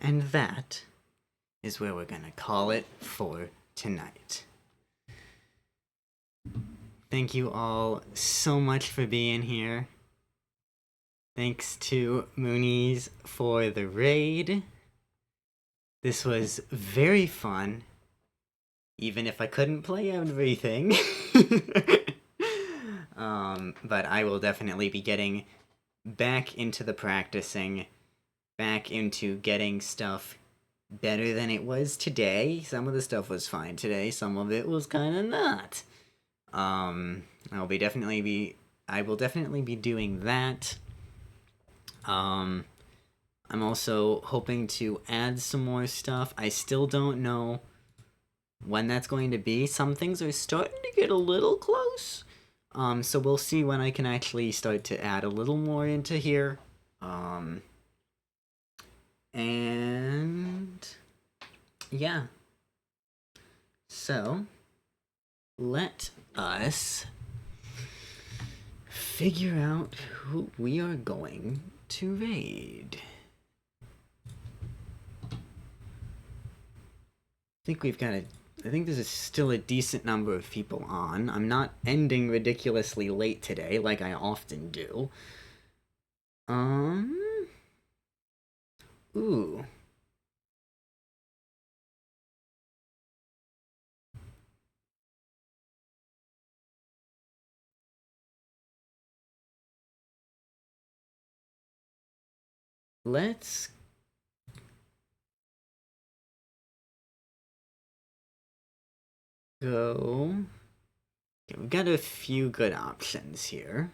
And that is where we're gonna call it for tonight. Thank you all so much for being here. Thanks to Moonies for the raid. This was very fun, even if I couldn't play everything. But I will definitely be getting back into the practicing, back into getting stuff better than it was today. Some of the stuff was fine today, some of it was kind of not. I will definitely be doing that. I'm also hoping to add some more stuff. I still don't know when that's going to be. Some things are starting to get a little close. So we'll see when I can actually start to add a little more into here. And yeah. So let us figure out who we are going to raid. I think there's still a decent number of people on. I'm not ending ridiculously late today, like I often do. Ooh. Let's go Okay, we've got a few good options here.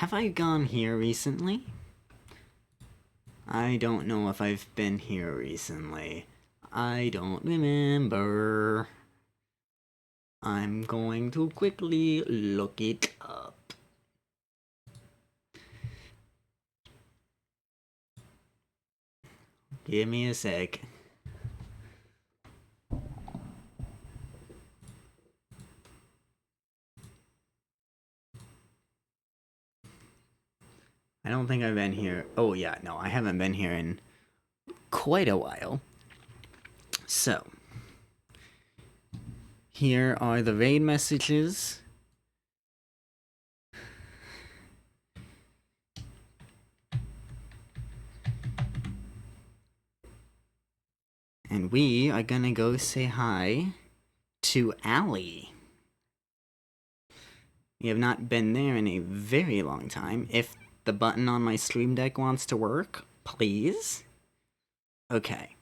Have I gone here recently? I don't know if I've been here recently. I don't remember. I'm going to quickly look it up. Give me a sec. I don't think I've been here. Oh, yeah, no, I haven't been here in quite a while. So, here are the raid messages. And we are gonna go say hi to Allie. We have not been there in a very long time. If the button on my Stream Deck wants to work, please. Okay.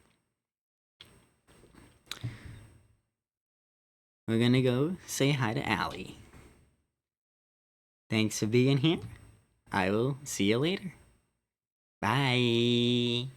We're gonna go say hi to Allie. Thanks for being here. I will see you later. Bye.